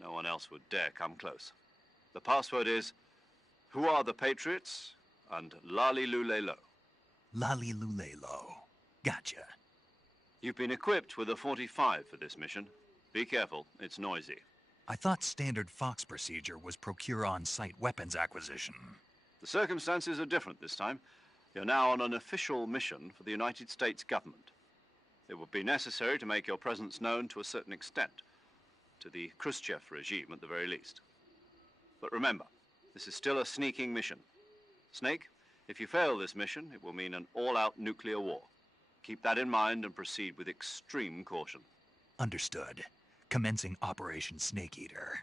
No one else would dare come close. The password is, "Who are the Patriots?" and Lali Lulelo. Lali Lulelo. Gotcha. You've been equipped with a 45 for this mission. Be careful, it's noisy. I thought standard Fox procedure was procure on-site weapons acquisition. The circumstances are different this time. You're now on an official mission for the United States government. It would be necessary to make your presence known to a certain extent, to the Khrushchev regime at the very least. But remember, this is still a sneaking mission. Snake, if you fail this mission, it will mean an all-out nuclear war. Keep that in mind and proceed with extreme caution. Understood. Commencing Operation Snake Eater.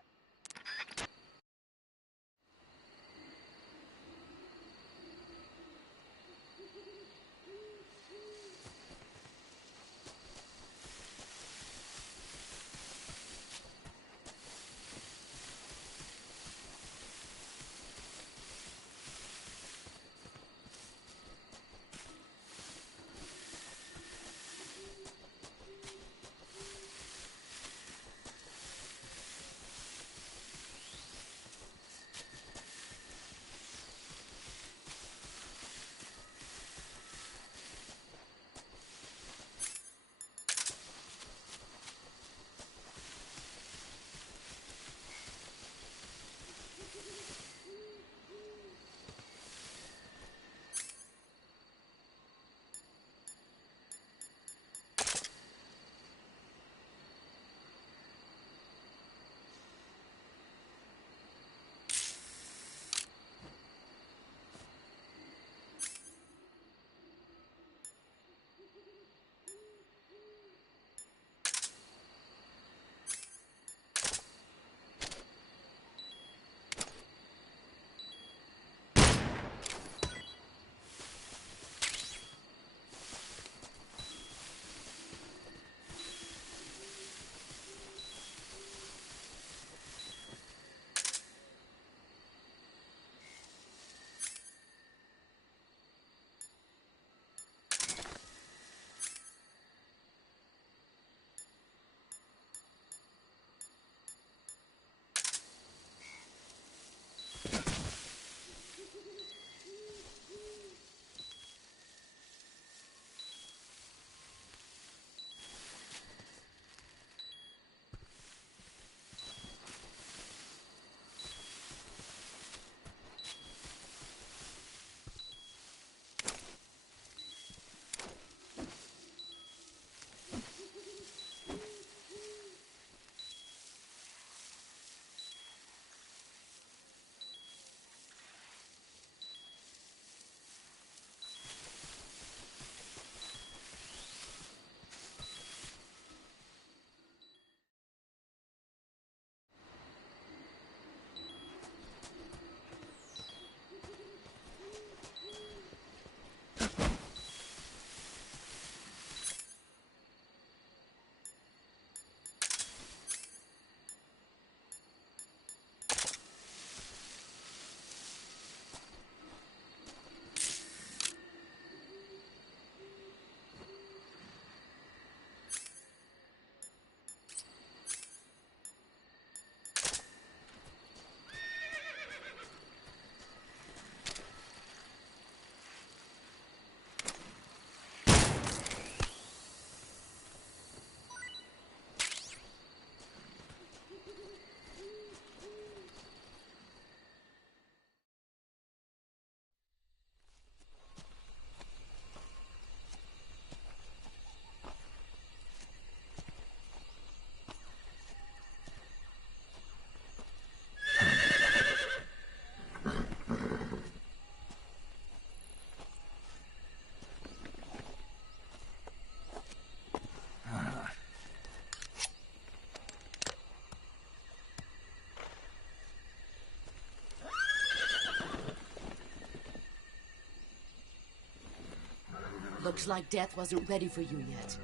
Looks like death wasn't ready for you yet.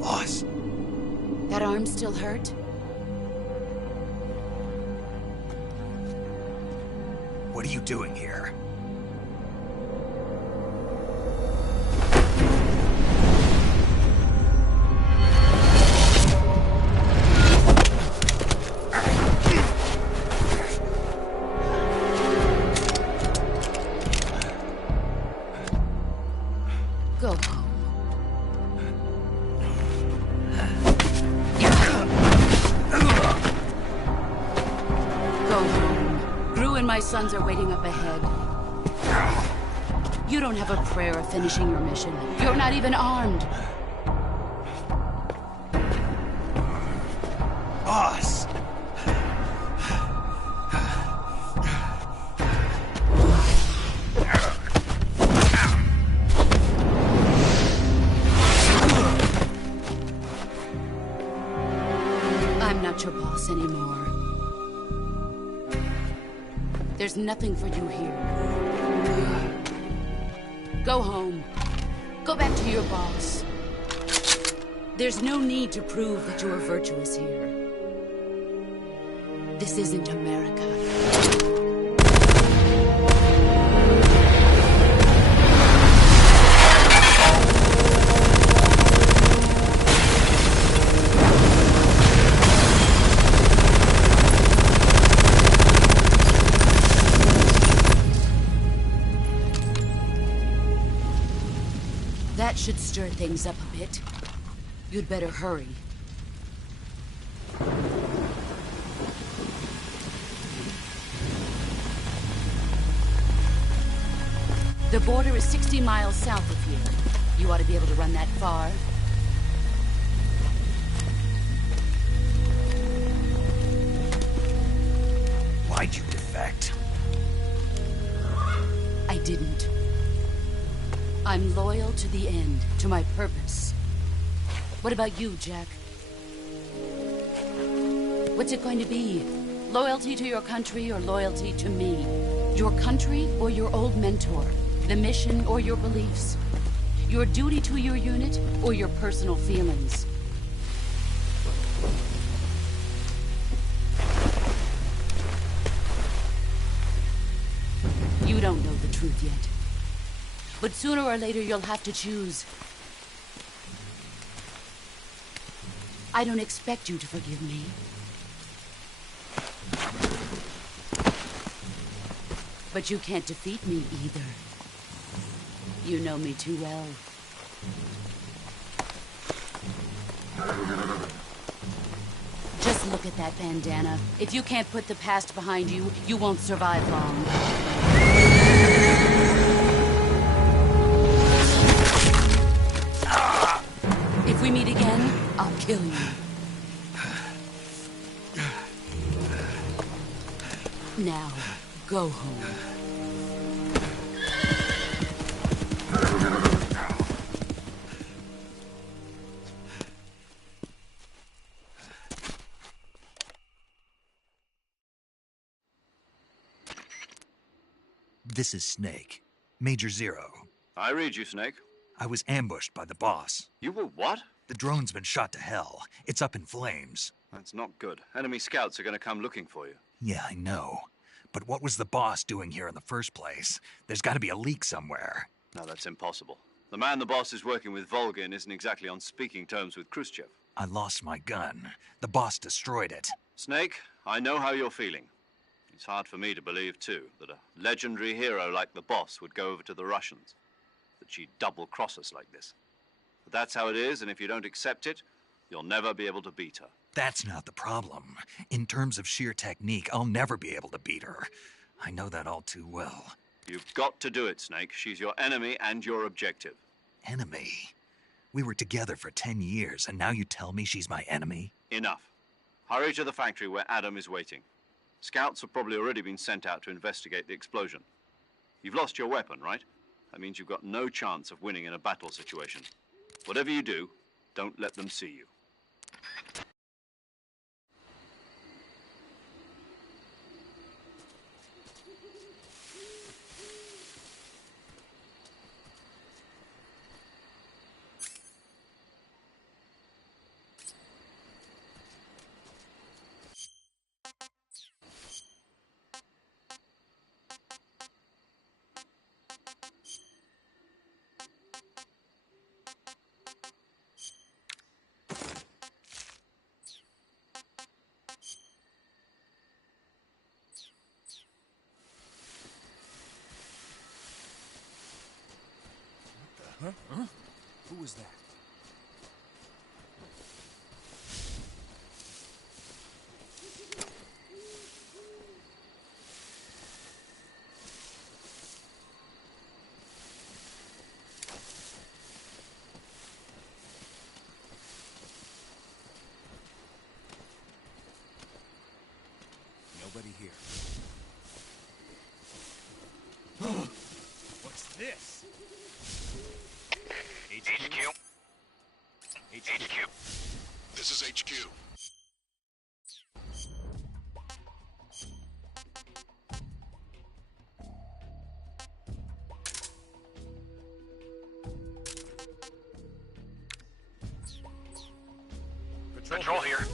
Boss. That arm still hurt? What are you doing here? Go home. Go home. Gru and my sons are waiting up ahead. You don't have a prayer of finishing your mission. You're not even armed. Boss! I'm not your boss anymore. There's nothing for you here. Go home. Go back to your boss. There's no need to prove that you are virtuous here. This isn't America. That should stir things up a bit. You'd better hurry. The border is 60 miles south of here. You ought to be able to run that far. Why'd you defect? I didn't. I'm loyal to the end, to my purpose. What about you, Jack? What's it going to be? Loyalty to your country or loyalty to me? Your country or your old mentor? The mission or your beliefs? Your duty to your unit or your personal feelings? You don't know the truth yet. But sooner or later, you'll have to choose. I don't expect you to forgive me. But you can't defeat me either. You know me too well. Just look at that bandana. If you can't put the past behind you, you won't survive long. If we meet again, I'll kill you. Now, go home. This is Snake. Major Zero. I read you, Snake. I was ambushed by the boss. You were what? The drone's been shot to hell. It's up in flames. That's not good. Enemy scouts are going to come looking for you. Yeah, I know. But what was the boss doing here in the first place? There's got to be a leak somewhere. No, that's impossible. The man the boss is working with, Volgin, isn't exactly on speaking terms with Khrushchev. I lost my gun. The boss destroyed it. Snake, I know how you're feeling. It's hard for me to believe, too, that a legendary hero like the boss would go over to the Russians. That she'd double-cross us like this. But that's how it is, and if you don't accept it, you'll never be able to beat her. That's not the problem. In terms of sheer technique, I'll never be able to beat her. I know that all too well. You've got to do it, Snake. She's your enemy and your objective. Enemy? We were together for 10 years, and now you tell me she's my enemy? Enough. Hurry to the factory where Adam is waiting. Scouts have probably already been sent out to investigate the explosion. You've lost your weapon, right? That means you've got no chance of winning in a battle situation. Whatever you do, don't let them see you. was that? Nobody here. What's this? HQ? HQ. This is HQ. Patrol here.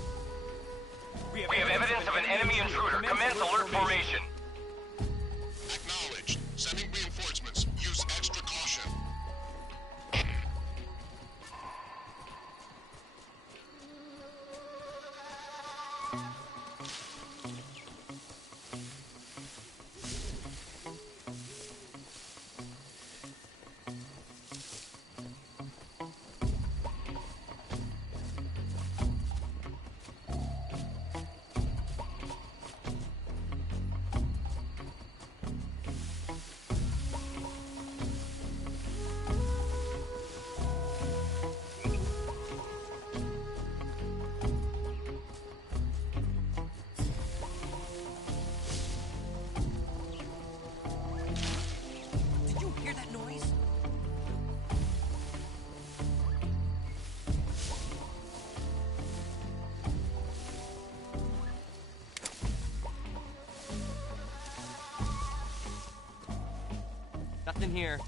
We have evidence of an enemy intruder. Commence alert formation. Acknowledged. Sending reinforcements. Use extra caution. Did you hear that noise? Nothing here.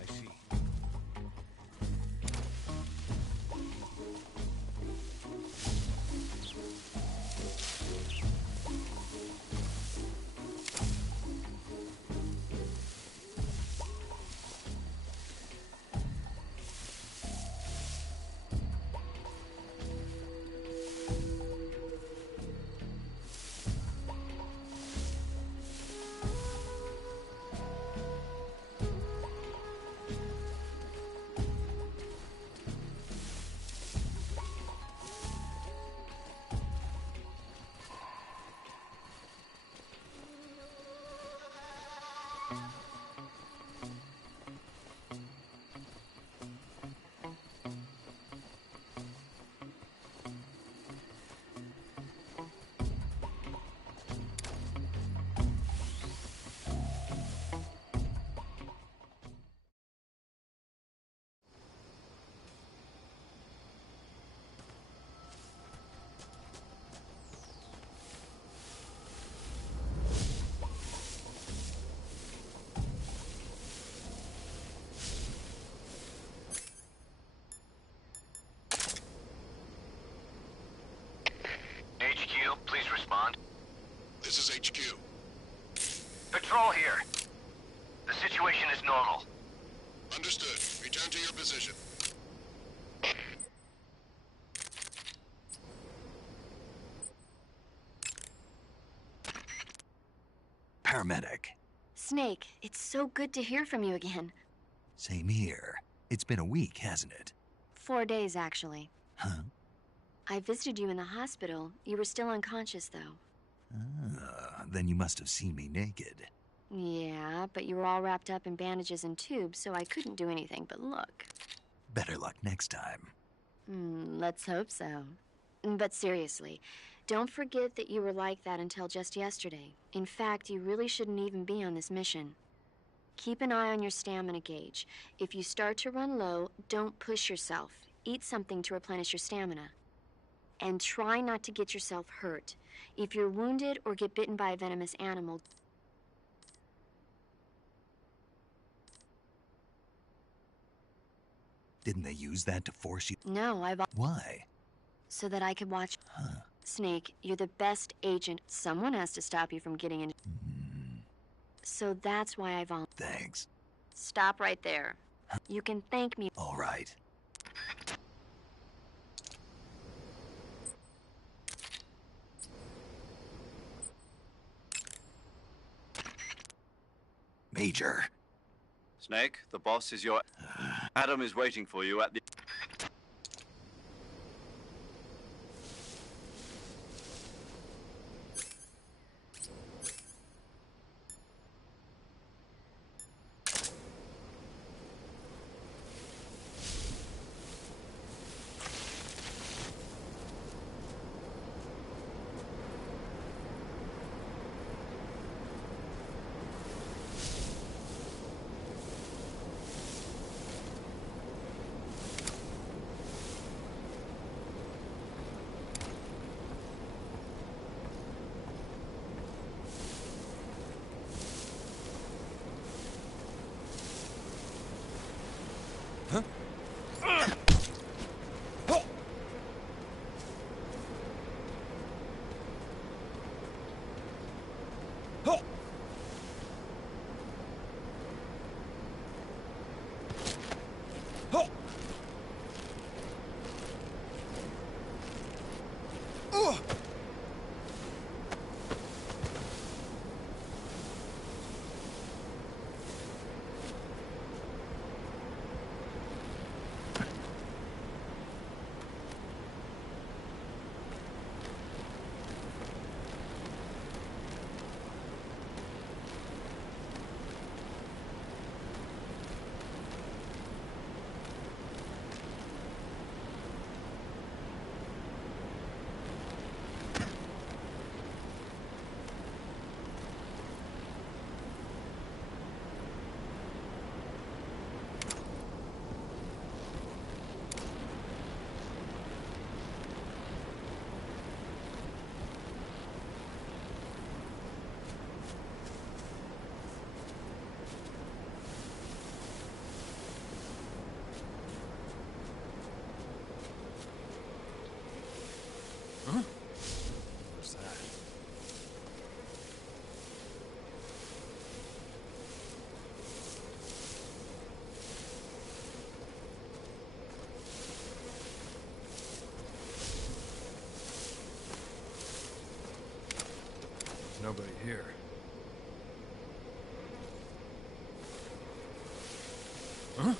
I see. HQ, please respond. This is HQ. Patrol here. The situation is normal. Understood. Return to your position. Paramedic. Snake, it's so good to hear from you again. Same here. It's been a week, hasn't it? 4 days, actually. Huh? I visited you in the hospital. You were still unconscious, though. Then you must have seen me naked. Yeah, but you were all wrapped up in bandages and tubes, so I couldn't do anything but look. Better luck next time. Let's hope so. But seriously, don't forget that you were like that until just yesterday. In fact, you really shouldn't even be on this mission. Keep an eye on your stamina gauge. If you start to run low, don't push yourself. Eat something to replenish your stamina. And try not to get yourself hurt. If you're wounded or get bitten by a venomous animal, Didn't they use that to force you? No, Why? So that I could watch. Snake, you're the best agent. Someone has to stop you from getting in. So that's why I volunteered. Thanks. Stop right there. You can thank me. All right. Major. Snake, the boss is your... Adam is waiting for you at the... What's that? There's nobody here. Huh?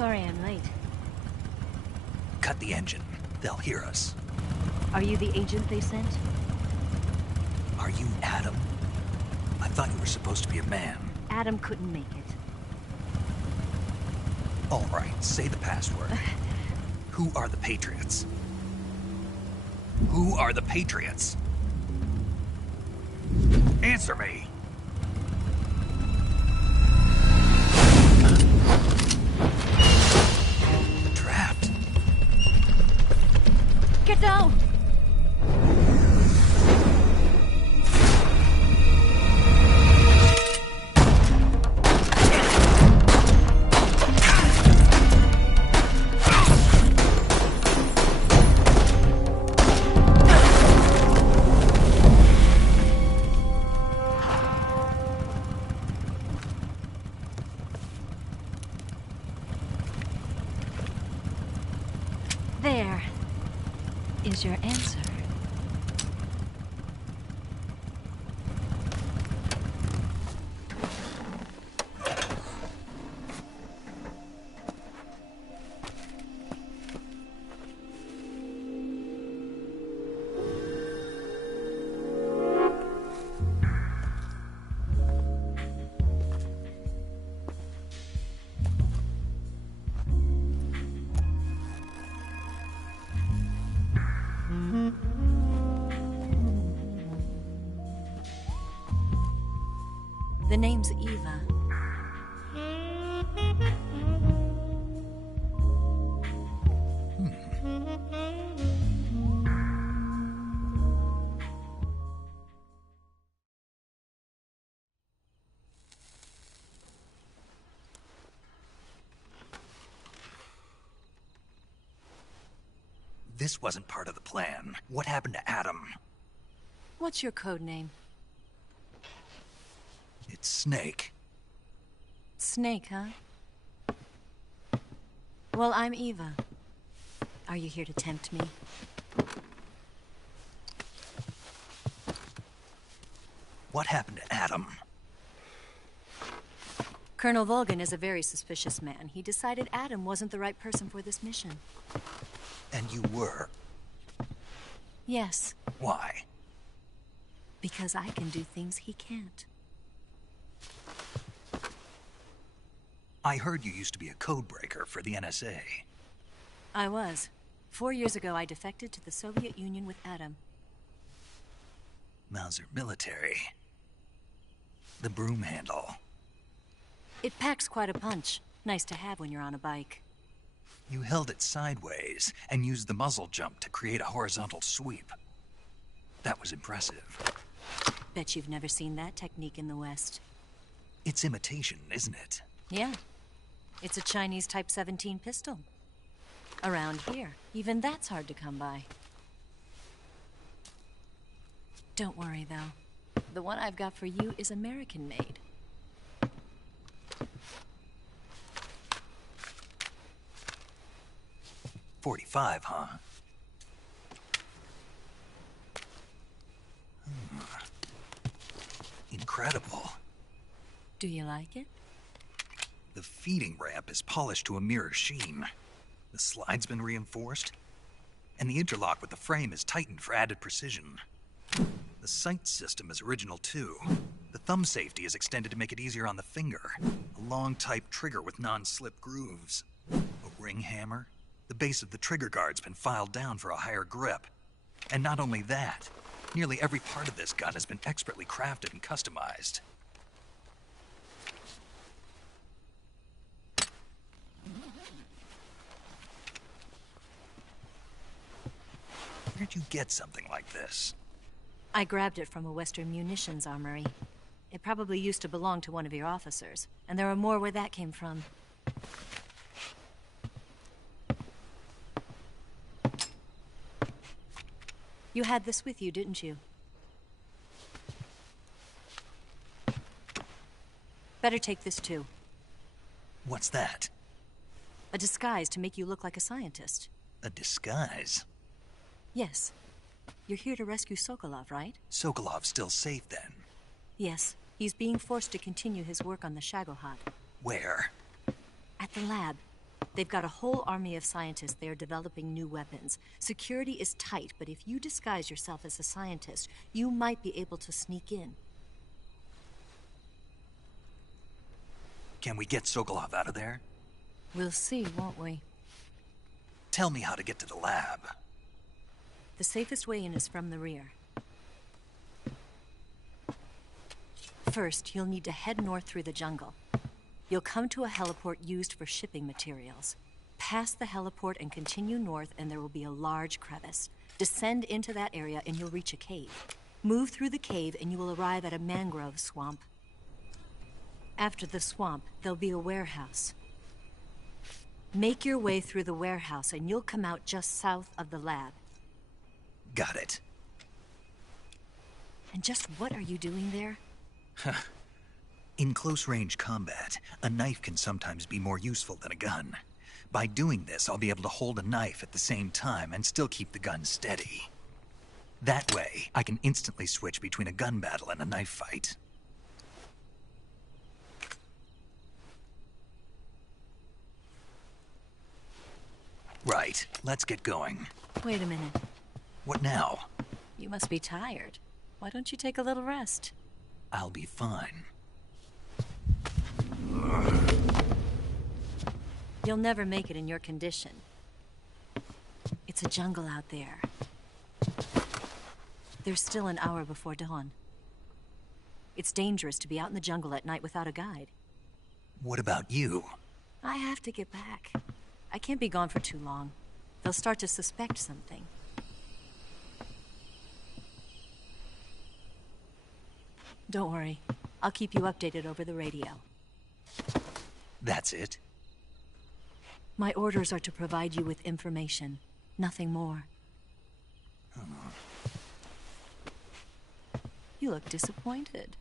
Sorry I'm late. Cut the engine. They'll hear us. Are you the agent they sent? Are you Adam? I thought you were supposed to be a man. Adam couldn't make it. All right, say the password. Who are the Patriots? Who are the Patriots? Answer me! They're trapped. Get down! There is your answer. The name's Eva. This wasn't part of the plan. What happened to Adam? What's your code name? It's Snake. Snake, huh? Well, I'm Eva. Are you here to tempt me? What happened to Adam? Colonel Volgin is a very suspicious man. He decided Adam wasn't the right person for this mission. And you were? Yes. Why? Because I can do things he can't. I heard you used to be a codebreaker for the NSA. I was. 4 years ago, I defected to the Soviet Union with Adam. Mauser military. The broom handle. It packs quite a punch. Nice to have when you're on a bike. You held it sideways and used the muzzle jump to create a horizontal sweep. That was impressive. Bet you've never seen that technique in the West. It's imitation, isn't it? Yeah. It's a Chinese Type 17 pistol. Around here, even that's hard to come by. Don't worry, though. The one I've got for you is American-made. .45, huh? Incredible. Do you like it? The feeding ramp is polished to a mirror sheen. The slide's been reinforced, and the interlock with the frame is tightened for added precision. The sight system is original too. The thumb safety is extended to make it easier on the finger. A long type trigger with non-slip grooves. A ring hammer. The base of the trigger guard's been filed down for a higher grip. And not only that, nearly every part of this gun has been expertly crafted and customized. Where'd you get something like this? I grabbed it from a Western munitions armory. It probably used to belong to one of your officers, and there are more where that came from. You had this with you, didn't you? Better take this too. What's that? A disguise to make you look like a scientist. A disguise? Yes. You're here to rescue Sokolov, right? Sokolov's still safe then? Yes. He's being forced to continue his work on the Shagohod. Where? At the lab. They've got a whole army of scientists there developing new weapons. Security is tight, but if you disguise yourself as a scientist, you might be able to sneak in. Can we get Sokolov out of there? We'll see, won't we? Tell me how to get to the lab. The safest way in is from the rear. First, you'll need to head north through the jungle. You'll come to a heliport used for shipping materials. Pass the heliport and continue north, and there will be a large crevice. Descend into that area and you'll reach a cave. Move through the cave and you will arrive at a mangrove swamp. After the swamp, there'll be a warehouse. Make your way through the warehouse and you'll come out just south of the lab. Got it. And just what are you doing there? In close-range combat, a knife can sometimes be more useful than a gun. By doing this, I'll be able to hold a knife at the same time and still keep the gun steady. That way, I can instantly switch between a gun battle and a knife fight. Right, let's get going. Wait a minute. What now? You must be tired. Why don't you take a little rest? I'll be fine. You'll never make it in your condition. It's a jungle out there. There's still an hour before dawn. It's dangerous to be out in the jungle at night without a guide. What about you? I have to get back. I can't be gone for too long. They'll start to suspect something. Don't worry. I'll keep you updated over the radio. That's it? My orders are to provide you with information. Nothing more. You look disappointed.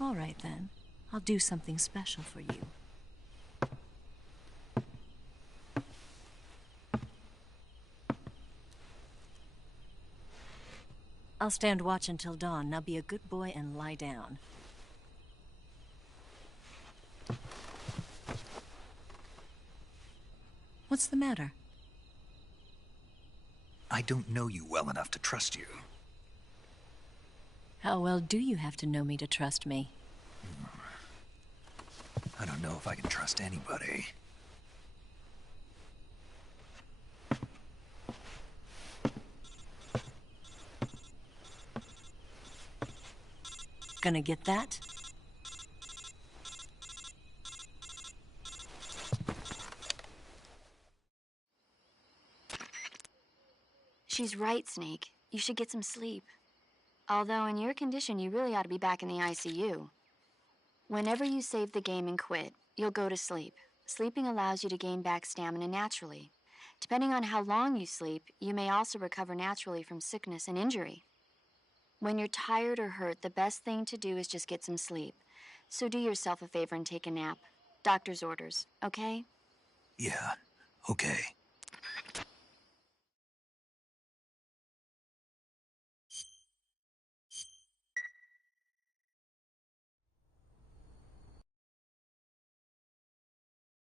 All right, then. I'll do something special for you. I'll stand watch until dawn. Now be a good boy and lie down. What's the matter? I don't know you well enough to trust you. How well do you have to know me to trust me? I don't know if I can trust anybody. Gonna get that? She's right, Snake. You should get some sleep. Although in your condition, you really ought to be back in the ICU. Whenever you save the game and quit, you'll go to sleep. Sleeping allows you to gain back stamina naturally. Depending on how long you sleep, you may also recover naturally from sickness and injury. When you're tired or hurt, the best thing to do is just get some sleep. So do yourself a favor and take a nap. Doctor's orders, okay? Yeah, okay.